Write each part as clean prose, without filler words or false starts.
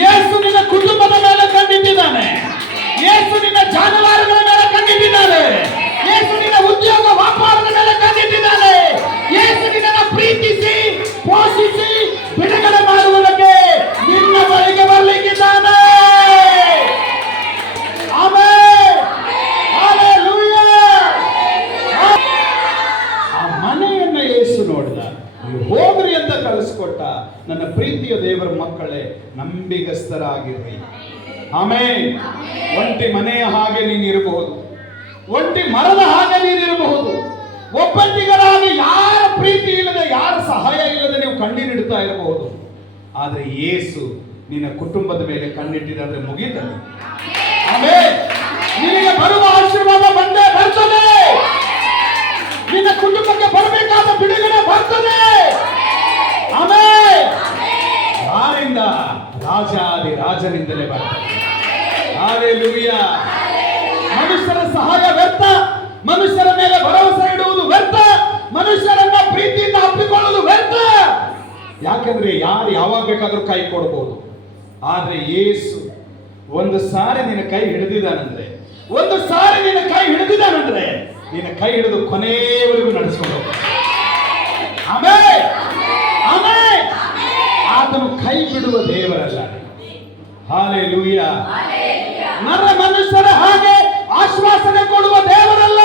ಯೇಸು ನಿನ್ನ ಕುಟುಂಬದ ಮೇಲೆ ಕಣ್ಣಿಟ್ಟಿದ್ದಾನೆ. ಯೇಸು ನಿನ್ನ ಜಾನುವಾರುಗಳ ಮೇಲೆ ಕಣ್ಣಿಟ್ಟಿದ್ದಾನೆ. ಯೇಸು ನಿನ್ನ ಉದ್ಯೋಗ ವ್ಯಾಪಾರದ ಮೇಲೆ ಕಣ್ಣಿಟ್ಟಿದ್ದಾನೆ. ಯೇಸು ನಿನ್ನನ್ನು ಪ್ರೀತಿಸಿ ಪೋಷಿಸಿ ಬಿಡುಗಡೆ ಮಾಡುವುದಕ್ಕೆ ನಿನ್ನ ಬಳಿಗೆ ಬರಲಿಕ್ಕಿದ್ದಾನೆ. Amen, hallelujah. ಆ ಮನೆಯನ್ನ ಯೇಸು ನೋಡಿದ. ನೀವು ಹೋಗ್ರಿ ಅಂತ ಕಳಿಸ್ಕೊಟ್ಟ. ನನ್ನ ಪ್ರೀತಿಯ ದೇವರ ಮಕ್ಕಳೇ, ನಂಬಿಗಸ್ತರಾಗಿರ್ರಿ. ಆಮೆನ್. ಒಂಟಿ ಮನೆಯ ಹಾಗೆ ನೀನಿರಬಹುದು, ಒಂಟಿ ಮರದ ಹಾಗೆ ನೀನಿರಬಹುದು. ಒಬ್ಬಂಟಿಗರಾಗಿ ಯಾರ ಪ್ರೀತಿ ಇಲ್ಲದೆ, ಯಾರ ಸಹಾಯ ಇಲ್ಲದೆ ನೀವು ಕಣ್ಣೀರಿಡ್ತಾ ಇರಬಹುದು. ಆದ್ರೆ ಯೇಸು ನಿನ್ನ ಕುಟುಂಬದ ಮೇಲೆ ಕಣ್ಣಿಟ್ಟಿದ್ರೆ ಮುಗೀತದೆ. ಆಮೆನ್. ನಿನಗೆ ಬರುವ ಆಶೀರ್ವಾದ ಬಂದೇ ಬರ್ತದೆ. ನಿನ್ನ ಕುಟುಂಬಕ್ಕೆ ಬರಬೇಕಾದ ಬಿಡುಗಡೆ ಬರ್ತದೆ. ಆಮೆನ್. ಯಾರಿಂದ? ರಾಜಾದಿ ರಾಜನಿಂದಲೇ ಬರ್ತದೆ. ಹಲ್ಲೆಲೂಯಾ. ಮನುಷ್ಯರ ಸಹಾಯ ವ್ಯರ್ಥ, ಮನುಷ್ಯರ ಮೇಲೆ ಭರವಸೆ ಇಡುವುದು ವ್ಯರ್ಥ, ಮನುಷ್ಯರನ್ನ ಪ್ರೀತಿಯಿಂದ ಅಪ್ಪಿಕೊಳ್ಳುವುದು ವ್ಯರ್ಥ. ಯಾಕಂದ್ರೆ ಯಾರು ಯಾವಾಗ ಬೇಕಾದ್ರೂ ಕೈ ಕೊಡಬಹುದು. ಆದ್ರೆ ಯೇಸು ಒಂದು ಸಾರಿ ನಿನ್ನ ಕೈ ಹಿಡಿದಿದ್ದಾನಂದ್ರೆ, ಒಂದು ಸಾರಿ ನಿನ್ನ ಕೈ ಹಿಡಿದಿದ್ದಾನಂದ್ರೆ ನಿನ್ನ ಕೈ ಹಿಡಿದು ಕೊನೆಯವರೆಗೂ ನಡೆಸ್ಕೊಂಡು ಹೋಗ್ತಾನೆ. Amen, amen. ಆತನು ಕೈ ಬಿಡುವ ದೇವರಲ್ಲ. ಹಲ್ಲೆಲೂಯಾ. ನರ ಮನುಷ್ಯರ ಹಾಗೆ ಆಶ್ವಾಸನೆ ಕೊಡುವ ದೇವರಲ್ಲ.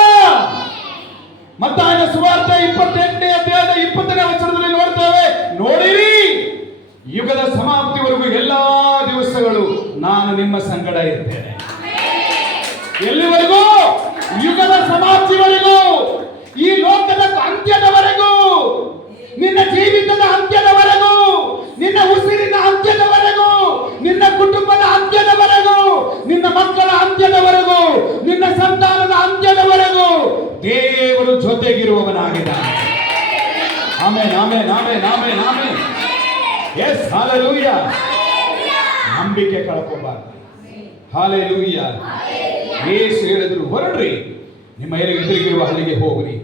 ಮತ್ತಾಯನ ಸುವಾರ್ತೆ 28ನೇ ಅಧ್ಯಾಯದ 20ನೇ ವಚನದಲ್ಲಿ ನೋಡ್ತೇವೆ, ನೋಡಿರಿ, ಯುಗದ ಸಮಾಪ್ತಿವರೆಗೂ ಎಲ್ಲಾ ದಿವಸಗಳು ನಾನು ನಿಮ್ಮ ಸಂಗಡ ಇರ್ತೇನೆ. ಎಲ್ಲಿವರೆಗೂ? ಯುಗದ ಸಮಾಪ್ತಿವರೆಗೂ, ಈ ಲೋಕದ ಅಂತ್ಯದವರೆಗೂ, ನಿನ್ನ ಜೀವಿತದ ಅಂತ್ಯದವರೆಗೂ, ನಿನ್ನ ಉಸಿರಿನ ಅಂತ್ಯದವರೆಗೂ, ನಿನ್ನ ಕುಟುಂಬದ ಅಂತ್ಯದವರೆಗೂ, ನಿನ್ನ ಮಕ್ಕಳ ಅಂತ್ಯದವರೆಗೂ, ನಿನ್ನ ಸಂತಾನದ ಅಂತ್ಯದವರೆಗೂ ದೇವರು ಜೊತೆಗಿರುವವನಾಗಿದ್ದಾನೆ. Amen, amen, amen, amen, amen. Yes, hallelujah. ನಂಬಿಕೆ ಕಳ್ಕೋಬಾರ್ದು. ಹಲ್ಲೆಲೂಯಾ. ಯೇಸು ಹೇಳಿದ್ರು, ಹೊರಡ್ರಿ, ನಿಮ್ಮ ಎದುರಿಗಿರುವ ಹಳ್ಳಿಗೆ ಹೋಗ್ರಿ,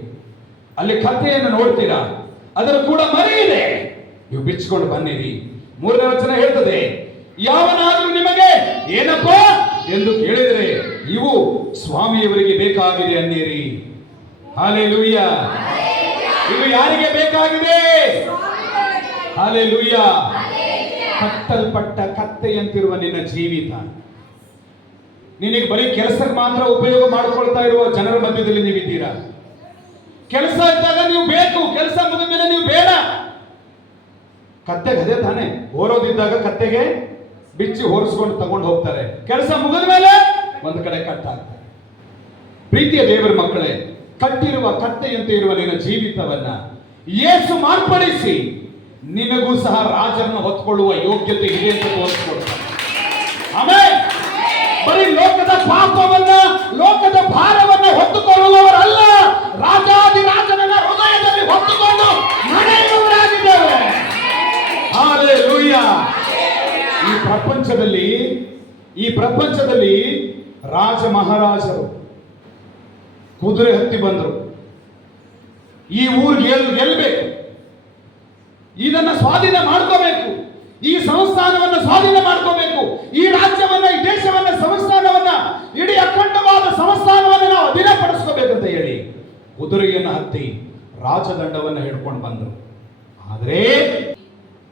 ಅಲ್ಲಿ ಕಥೆಯನ್ನು ನೋಡ್ತೀರಾ, ಅದರ ಕೂಡ ಮರಿ ಇದೆ, ನೀವು ಬಿಚ್ಚಿಕೊಂಡು ಬನ್ನಿರಿ. 3ನೇ ವಚನ ಹೇಳ್ತದೆ, ಯಾವನಾದ್ರೂ ನಿಮಗೆ ಏನಪ್ಪ ಎಂದು ಕೇಳಿದರೆ ಇವು ಸ್ವಾಮಿಯವರಿಗೆ ಬೇಕಾಗಿದೆ ಅನ್ನಿರಿ. ಹಲ್ಲೆಲೂಯಾ. ಇವು ಯಾರಿಗೆ ಬೇಕಾಗಿದೆ? ಹಲ್ಲೆಲೂಯಾ. ಕಟ್ಟಲ್ಪಟ್ಟ ಕತ್ತೆಯಂತಿರುವ ನಿನ್ನ ಜೀವಿತ, ನಿನಗೆ ಬರೀ ಕೆಲಸಕ್ಕೆ ಮಾತ್ರ ಉಪಯೋಗ ಮಾಡಿಕೊಳ್ತಾ ಇರುವ ಜನರ ಮಧ್ಯದಲ್ಲಿ ನೀವಿದ್ದೀರಾ. ಕೆಲಸ ಇದ್ದಾಗ ನೀವು ಬೇಕು, ಕೆಲಸ ಮುಗಿದ ಮೇಲೆ ನೀವು ಬೇಡ. ಕತ್ತೆಗೆ ಅದೇ ತಾನೆ, ಹೋರೋದಿದ್ದಾಗ ಕತ್ತೆಗೆ ಬಿಚ್ಚಿ ಹೋರಿಸ್ಕೊಂಡು ತಗೊಂಡು ಹೋಗ್ತಾರೆ. ಕೆಲಸ ಮುಗಿದ ಮೇಲೆ ಒಂದು ಕಡೆ ಕಟ್ಟಾಗ್ತಾರೆ. ಪ್ರೀತಿಯ ದೇವರ ಮಕ್ಕಳೇ, ಕಟ್ಟಿರುವ ಕತ್ತೆಯಂತೆ ಇರುವ ನಿನ್ನ ಜೀವಿತವನ್ನ ಯೇಸು ಮಾರ್ಪಡಿಸಿ ನಿನಗೂ ಸಹ ರಾಜರನ್ನು ಹೊತ್ಕೊಳ್ಳುವ ಯೋಗ್ಯತೆ ಇದೆ ಅಂತ ತೋರಿಸ್ಕೊಡ್ತಾನೆ. ಆಮೆನ್. ಬರೀ ಲೋಕದ ಪಾಪವನ್ನ, ಲೋಕದ ಭಾರವನ್ನ ಹೊತ್ತುಕೊಳ್ಳುವವರಲ್ಲ, ರಾಜಾದಿ ರಾಜನನ್ನ ಹೃದಯದಲ್ಲಿ ಹೊತ್ತುಕೊಂಡು ನಡೆಯುವವರಾಗಿದ್ದೇವೆ. ಹಲ್ಲೆಲೂಯಾ. ಈ ಪ್ರಪಂಚದಲ್ಲಿ ರಾಜ ಮಹಾರಾಜರು ಕುದುರೆ ಹತ್ತಿ ಬಂದರು. ಈ ಊರಿಗೆ ಗೆಲ್ಲಬೇಕು, ಇದನ್ನ ಸ್ವಾಧೀನ ಮಾಡ್ಕೋಬೇಕು, ಈ ಸಂಸ್ಥಾನವನ್ನ ಸ್ವಾಧೀನ ಮಾಡ್ಕೋಬೇಕು, ಈ ರಾಜ್ಯವನ್ನ, ಈ ದೇಶವನ್ನ, ಸಂಸ್ಥಾನವನ್ನ, ಇಡೀ ಅಖಂಡವಾದ ಸಂಸ್ಥಾನವನ್ನ ನಾವು ಅಧೀನಪಡಿಸ್ಕೋಬೇಕಂತ ಹೇಳಿ ಕುದುರೆಯನ್ನು ಹತ್ತಿ ರಾಜದಂಡವನ್ನ ಹಿಡ್ಕೊಂಡು ಬಂದರು. ಆದ್ರೆ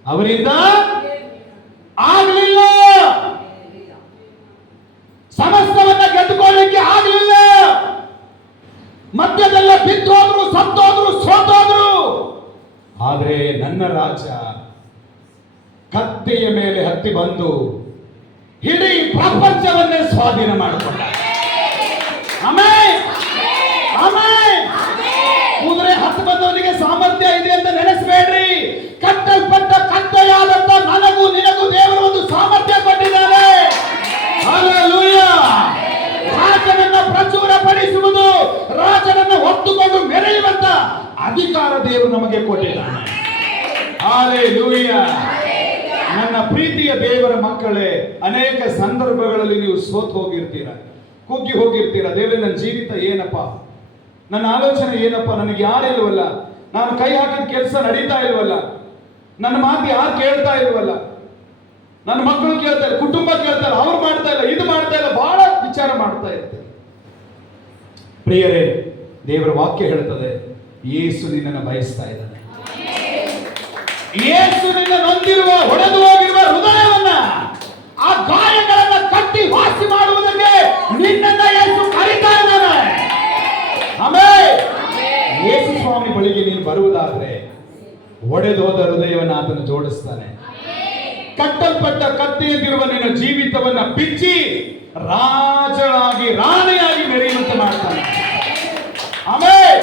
ಅವರಿಂದ ಆಗಲಿಲ್ಲ, ಸಮಸ್ತವನ್ನ ಗೆದ್ದುಕೊಳ್ಳಲಿಕ್ಕೆ ಆಗಲಿಲ್ಲ. ಮಧ್ಯದಲ್ಲ ಬಿದ್ದೋದ್ರು, ಸತ್ತೋದ್ರು, ಸೋತೋದ್ರು. ಆದ್ರೆ ನನ್ನ ರಾಜ ಕತ್ತೆಯ ಮೇಲೆ ಹತ್ತಿ ಬಂದು ಇಡೀ ಪ್ರಪಂಚವನ್ನೇ ಸ್ವಾಧೀನ ಮಾಡಿಕೊಂಡ. Amen, amen. ಕುದುರೆ ಹತ್ತು ಬಂದವನಿಗೆ ಸಾಮರ್ಥ್ಯ ಇದೆ ಅಂತ ನೆನೆಸಬೇಡ್ರಿ. ಕಟ್ಟಲ್ಪಟ್ಟ ಕತ್ತೆಯಾದಂತ ನನಗೂ ನಿನಗೂ ದೇವರು ಒಂದು ಸಾಮರ್ಥ್ಯ ಕೊಟ್ಟಿದ್ದಾರೆ. ಹಲ್ಲೆಲೂಯಾ. ರಾಜನನ್ನ ಪ್ರಚುರಪಡಿಸುವುದು, ರಾಜನನ್ನ ಹೊತ್ತುಕೊಂಡು ಮೆರೆಯುವಂತ ಅಧಿಕಾರ ದೇವರು ನಮಗೆ ಕೊಟ್ಟಿದ್ದಾನೆ. ಹಲ್ಲೆಲೂಯಾ. ನನ್ನ ಪ್ರೀತಿಯ ದೇವರ ಮಕ್ಕಳೇ, ಅನೇಕ ಸಂದರ್ಭಗಳಲ್ಲಿ ನೀವು ಸೋತು ಹೋಗಿರ್ತೀರ, ಕುಗ್ಗಿ ಹೋಗಿರ್ತೀರ. ದೇವರೇ, ನನ್ನ ಜೀವಿತ ಏನಪ್ಪ, ನನ್ನ ಆಲೋಚನೆ ಏನಪ್ಪ, ನನಗೆ ಯಾರಿಲ್ವಲ್ಲ, ನಾನು ಕೈ ಹಾಕಿದ ಕೆಲಸ ನಡೀತಾ ಇಲ್ವಲ್ಲ, ನನ್ನ ಮಾತು ಯಾರು ಕೇಳ್ತಾ ಇಲ್ವಲ್ಲ, ನನ್ನ ಮಕ್ಕಳು ಕೇಳ್ತಾರೆ, ಕುಟುಂಬ ಕೇಳ್ತಾರೆ, ಅವ್ರು ಮಾಡ್ತಾ ಇಲ್ಲ, ಇದು ಮಾಡ್ತಾ ಇಲ್ಲ, ಬಹಳ ವಿಚಾರ ಮಾಡ್ತಾ ಇರ್ತಾರೆ. ಪ್ರಿಯರೇ, ದೇವರ ವಾಕ್ಯ ಹೇಳ್ತದೆ, ಯೇಸು ನಿನ್ನನ್ನು ಬಯಸ್ತಾ ಇದ್ದಾನೆ. ಯೇಸು ನಿನ್ನ ನೊಂದಿರುವ, ಹೊಡೆದು ಹೋಗಿರುವ ಹೃದಯವನ್ನ, ಆ ಗಾಯಗಳನ್ನ ಕಟ್ಟಿ ವಾಸಿ ಮಾಡುವುದಕ್ಕೆ ನಿನ್ನನ್ನ ಯೇಸು ಕರೀತಾ ಇದ್ದಾನೆ. ಆಮೆನ್. ಯೇಸು ಸ್ವಾಮಿ ಬಳಿಗೆ ನೀನು ಬರುವುದಾದ್ರೆ ಒಡೆದು ಹೋದ ಹೃದಯವನ್ನು ಆತನು ಜೋಡಿಸ್ತಾನೆ. ಕಟ್ಟಲ್ಪಟ್ಟ ಕತ್ತಿಯಂತಿರುವ ನಿನ್ನ ಜೀವಿತವನ್ನ ಬಿಚ್ಚಿ ರಾಜನಾಗಿ, ರಾಣಿಯಾಗಿ ಮೆರೆಯುವಂತೆ ಮಾಡ್ತಾನೆ. ಆಮೆನ್.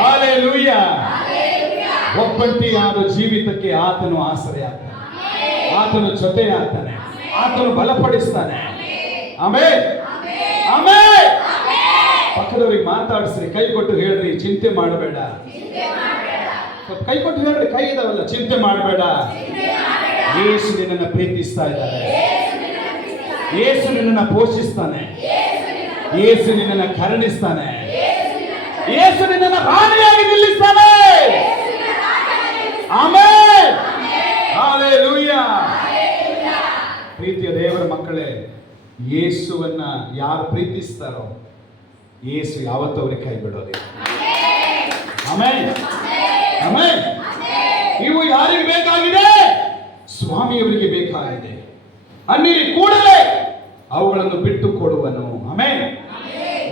ಹಲ್ಲೆಲೂಯಾ. ಒಬ್ಬಂಟಿಯಾದ ಜೀವಿತಕ್ಕೆ ಆತನು ಆಸರೆ ಆಗ್ತಾನೆ, ಆತನು ಜೊತೆ ಆಗ್ತಾನೆ, ಆತನು ಬಲಪಡಿಸ್ತಾನೆ. ಆಮೆನ್. ಆಮೆನ್. ಪಕ್ಕದವ್ರಿಗೆ ಮಾತಾಡಿಸ್ರಿ, ಕೈ ಕೊಟ್ಟು ಹೇಳ್ರಿ, ಚಿಂತೆ ಮಾಡಬೇಡ. ಕೈ ಕೊಟ್ಟು ಹೇಳ್ರಿ, ಕೈ ಇದಾವಲ್ಲ, ಚಿಂತೆ ಮಾಡಬೇಡ. ಯೇಸು ನಿನ್ನನ್ನು ಪ್ರೀತಿಸ್ತಾ ಇದ್ದಾರೆ. ಯೇಸು ನಿನ್ನನ್ನು ಪೋಷಿಸ್ತಾನೆ. ಯೇಸು ನಿನ್ನನ್ನು ಕರುಣಿಸ್ತಾನೆ. ಯೇಸು ನಿನ್ನನ್ನು ರಾಣಿಯಾಗಿ ನಿಲ್ಲಿಸ್ತಾನೆ. ಆಮೆನ್. ಹಲ್ಲೆಲೂಯಾ. ಪ್ರೀತಿಯ ದೇವರ ಮಕ್ಕಳೇ, ಯೇಸುವನ್ನ ಯಾರು ಪ್ರೀತಿಸ್ತಾರೋ ಯೇಸು ಯಾವತ್ತೂ ಅವರಿಗೆ ಕೈ ಬಿಡೋದಿಲ್ಲ. ಆಮೆನ್. ಆಮೆನ್. ಇವು ಯಾರಿಗೆ ಬೇಕಾಗಿದೆ? ಸ್ವಾಮಿಯವರಿಗೆ ಬೇಕಾಗಿದೆ. ಅನ್ನಿರಿ ಕೂಡಲೇ ಅವುಗಳನ್ನು ಬಿಟ್ಟು ಕೊಡುವನು. ಆಮೆನ್.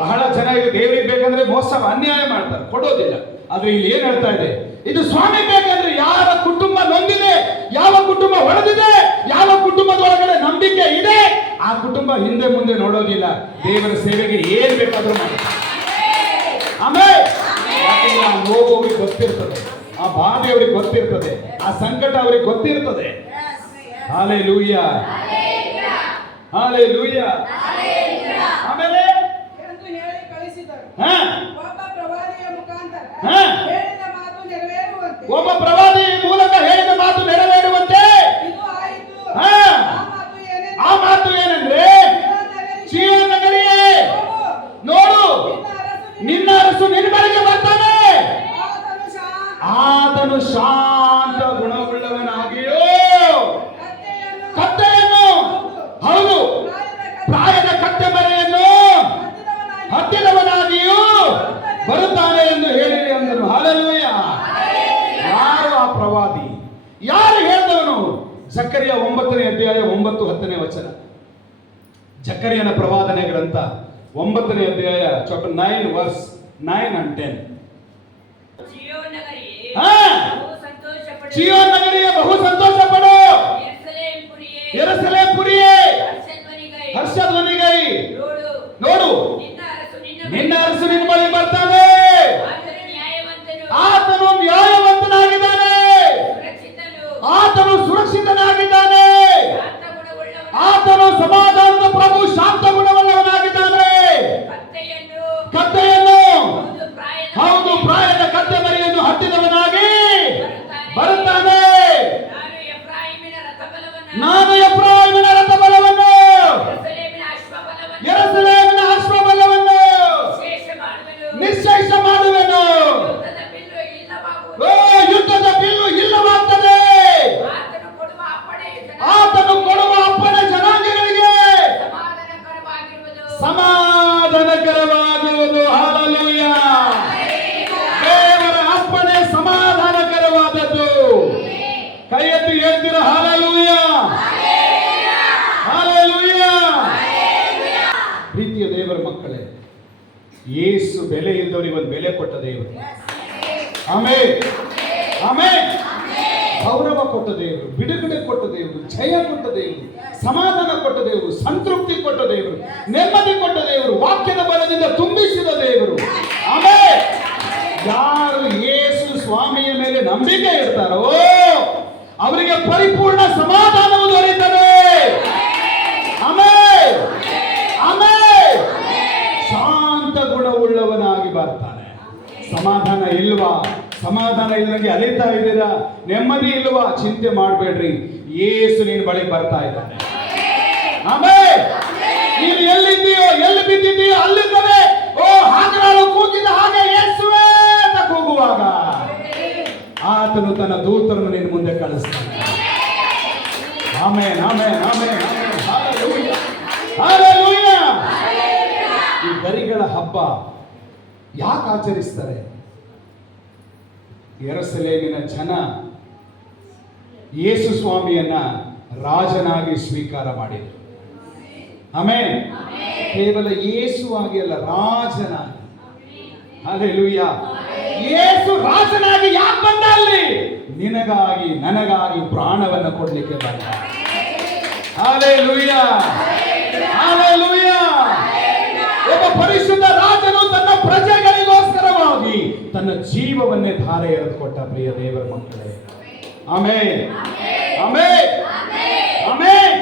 ಬಹಳ ಜನ ಇದು ದೇವರಿಗೆ ಬೇಕಂದ್ರೆ ಮೋಸ, ಅನ್ಯಾಯ ಮಾಡ್ತಾರೆ, ಕೊಡೋದಿಲ್ಲ. ಆದ್ರೆ ಇಲ್ಲಿ ಏನ್ ಹೇಳ್ತಾ ಇದೆ, ಇದು ಸ್ವಾಮಿ ಬೇಕಂದ್ರೆ ಯಾರ ಕುಟುಂಬ ನೊಂದಿದೆ, ಯಾವ ಕುಟುಂಬ ಹೊಡೆದಿದೆ, ಯಾವ ಕುಟುಂಬದೊಳಗಡೆ ನಂಬಿಕೆ ಇದೆ, ಆ ಕುಟುಂಬ ಹಿಂದೆ ಮುಂದೆ ನೋಡೋದಿಲ್ಲ. ದೇವರ ಸೇವೆಗೆ ಏನ್ ಬೇಕಾದ್ರೂ ಮಾಡ್ತಾರೆ. ಆಮೇಲೆ ಯಾಕಂದ್ರೆ ಆ ನೋವು ಅವ್ರಿಗೆ ಗೊತ್ತಿರ್ತದೆ, ಆ ಬಾಧೆ ಅವ್ರಿಗೆ ಗೊತ್ತಿರ್ತದೆ, ಆ ಸಂಕಟ ಅವ್ರಿಗೆ ಗೊತ್ತಿರ್ತದೆ. ಹಲ್ಲೆಲೂಯಾ. ಹಲ್ಲೆಲೂಯಾ. ಆಮೇಲೆ ಒಬ್ಬ ಪ್ರವಾದಿ ಮೂಲಕ ಹೇಳಿದ ಮಾತು ನೆರವೇರುವಂತೆ. ಆ ಮಾತು ಏನಂದ್ರೆ, ಚೀಯೋನ್ ನಗರಿಯೇ, ನೋಡು ನಿನ್ನ ಅರಸು ನಿನ್ನ ಬಳಿಗೆ ಬರ್ತಾನೆ. ಆತನು ಶಾಂತ ಗುಣವುಳ್ಳವನಾಗಿಯೋ, ಕತ್ತೆಯನ್ನು, ಹೌದು ಪ್ರಾಯದ ಕತ್ತೆ ಮರೆಯನ್ನು ಹತ್ತಿದವನಾಗಿಯೂ ಬರುತ್ತಾನೆ ಎಂದು ಹೇಳಿರಿ ಅಂದನು. ಹಲ್ಲೆಲೂಯಾ. ಯಾರು ಆ ಪ್ರವಾದಿ? ಯಾರು ಹೇಳಿದವನು? ಜಕರಿಯ 9ನೇ ಅಧ್ಯಾಯ 9-10ನೇ ವಚನ. ಜಕರಿಯನ ಪ್ರವಾದನೆ ಗ್ರಂಥ 9ನೇ ಅಧ್ಯಾಯ ಚಾಪ್ಟರ್ 9 ವರ್ಸ್ 9 and 10. ಚೀಯೋನ್ ನಗರಿಯೇ ಬಹು ಸಂತೋಷ ಪಡು, ಯೆರೂಸಲೇಮ್ ಪುರಿಯೇ ಹರ್ಷಧ್ವನಿಗೈ, ನೋಡು ನಿನ್ನ ಅರಸು ನಿನ್ನ ಬಳಿ ಬರ್ತಾನೆ. ಆತನು ನ್ಯಾಯವಂತನಾಗಿದ್ದಾನೆ, ಆತನು ಸುರಕ್ಷಿತನಾಗಿದ್ದಾನೆ, ಆತನು ಸಮಾಧಾನದ ಪ್ರಭು, ಶಾಂತ ಗುಣವುಳ್ಳವನಾಗಿದ್ದಾನೆ. ಕತ್ತೆಯನ್ನು, ಹೌದು ಪ್ರಾಯದ ಕತ್ತೆ ಮರಿಯನ್ನು ಹತ್ತಿದವನಾಗಿ ಬರುತ್ತಾನೆ. ನಾನು ಎಫ್ರಾಯೀಮಿನ ರಥಬಲವನ್ನು, ಯೆರೂಸಲೇಮಿನ ಅಶ್ವಬಲವನ್ನು ನಿಶ್ಶೇಷ ಮಾಡುವೆನು. ಯುದ್ಧದ ಬಿಲ್ಲು ಇಲ್ಲವಾಗ್ತದೆ. ಆತನು ಕೊಡುವ ಅಪ್ಪಣೆ ಜನಾಂಗಗಳಿಗೆ ಸಮಾಧಾನಕರವಾಗಿರುವುದು. ಹಲ್ಲೆಲೂಯಾ. ದೇವರ ಅಪ್ಪಣೆ ಸಮಾಧಾನಕರವಾದದ್ದು. ಕೈ ಎತ್ತಿ ಹೇಳ್ತೀರ ಹಲ್ಲೆಲೂಯಾ. ಹಲ್ಲೆಲೂಯಾ. ಪ್ರೀತಿಯ ದೇವರ ಮಕ್ಕಳೇ, ಯೇಸು ಬೆಲೆ ಇದ್ದವರಿಗೆ ಒಂದು ಬೆಲೆ ಕೊಟ್ಟ ದೇವರು. ಆಮೆನ್. ಆಮೆನ್. ಗೌರವ ಕೊಟ್ಟ ದೇವರು, ಬಿಡುಗಡೆ ಕೊಟ್ಟ ದೇವರು, ಜಯ ಕೊಟ್ಟ ದೇವರು, ಸಮಾಧಾನ ಕೊಟ್ಟ ದೇವರು, ಸಂತೃಪ್ತಿ ಕೊಟ್ಟ ದೇವರು, ನೆಮ್ಮದಿ ಕೊಟ್ಟ ದೇವರು, ವಾಕ್ಯದ ಬಲದಿಂದ ತುಂಬಿಸಿದ ದೇವರು. ಆಮೆನ್. ಯಾರು ಯೇಸು ಸ್ವಾಮಿಯ ಮೇಲೆ ನಂಬಿಕೆ ಇಡ್ತಾರೋ ಅವರಿಗೆ ಪರಿಪೂರ್ಣ ಸಮಾಧಾನವು ದೊರೆಯುತ್ತದೆ. ಆಮೆನ್. ಆಮೆನ್. ಶಾಂತ ಗುಣವುಳ್ಳವನಾಗಿ ಬರ್ತಾನೆ. ಸಮಾಧಾನ ಇಲ್ವಾ? ಸಮಾಧಾನ ಇಲ್ಲದಂಗೆ ಅಲಿತಾ ಇದ್ದೀರಾ? ನೆಮ್ಮದಿ ಇಲ್ವಾ? ಚಿಂತೆ ಮಾಡಬೇಡ್ರಿ, ಯೇಸು ನಿನ್ನ ಬಳಿ ಬರ್ತಾ ಇದ್ದಾನೆ. ಆಮೆನ್. ನೀನು ಎಲ್ಲಿದ್ದೀಯೋ, ಎಲ್ಲಿ ಬಿದ್ದಿದ್ದೀಯೋ ಅಲ್ಲಿಂದಲೇ ಓ ಹಾಗರಾಳು ಕೂಗಿದ ಹಾಗೆ ಯೇಸುವೇ ಅಂತ ಕೂಗುವಾಗ ಆತನು ತನ್ನ ದೂತರನ್ನು ನಿನ್ನ ಮುಂದೆ ಕಳಿಸ್ತಾನೆ. Amen amen amen amen. Hallelujah hallelujah. ಈ ಗರಿಗಳ ಹಬ್ಬ ಯಾಕೆ ಆಚರಿಸ್ತಾರೆ? ಯೆರೂಸಲೇಮಿನ ಜನ ಯೇಸು ಸ್ವಾಮಿಯನ್ನ ರಾಜನಾಗಿ ಸ್ವೀಕಾರ ಮಾಡಿದರು. ಆಮೆನ್. ಕೇವಲ ಯೇಸುವಾಗಿ ಅಲ್ಲ, ರಾಜನಾಗಿ. ಹಲ್ಲೆಲೂಯಾ. ಯೇಸು ರಾಜನಾಗಿ ಯಾಕೆ ಬಂದ? ಅಲ್ಲಿ ನಿನಗಾಗಿ ನನಗಾಗಿ ಪ್ರಾಣವನ್ನು ಕೊಡ್ಲಿಕ್ಕೆ ಬಂದ. Hallelujah hallelujah. ಒಬ್ಬ ಪರಿಶುದ್ಧ ರಾಜನು ತನ್ನ ಪ್ರಜೆಗಳಿಗೋಸ್ಕರವಾಗಿ ತನ್ನ ಜೀವವನ್ನೇ ಧಾರೆ ಎರೆದುಕೊಟ್ಟ ಪ್ರಿಯ ದೇವರ ಮಕ್ಕಳೇ. Amen amen amen.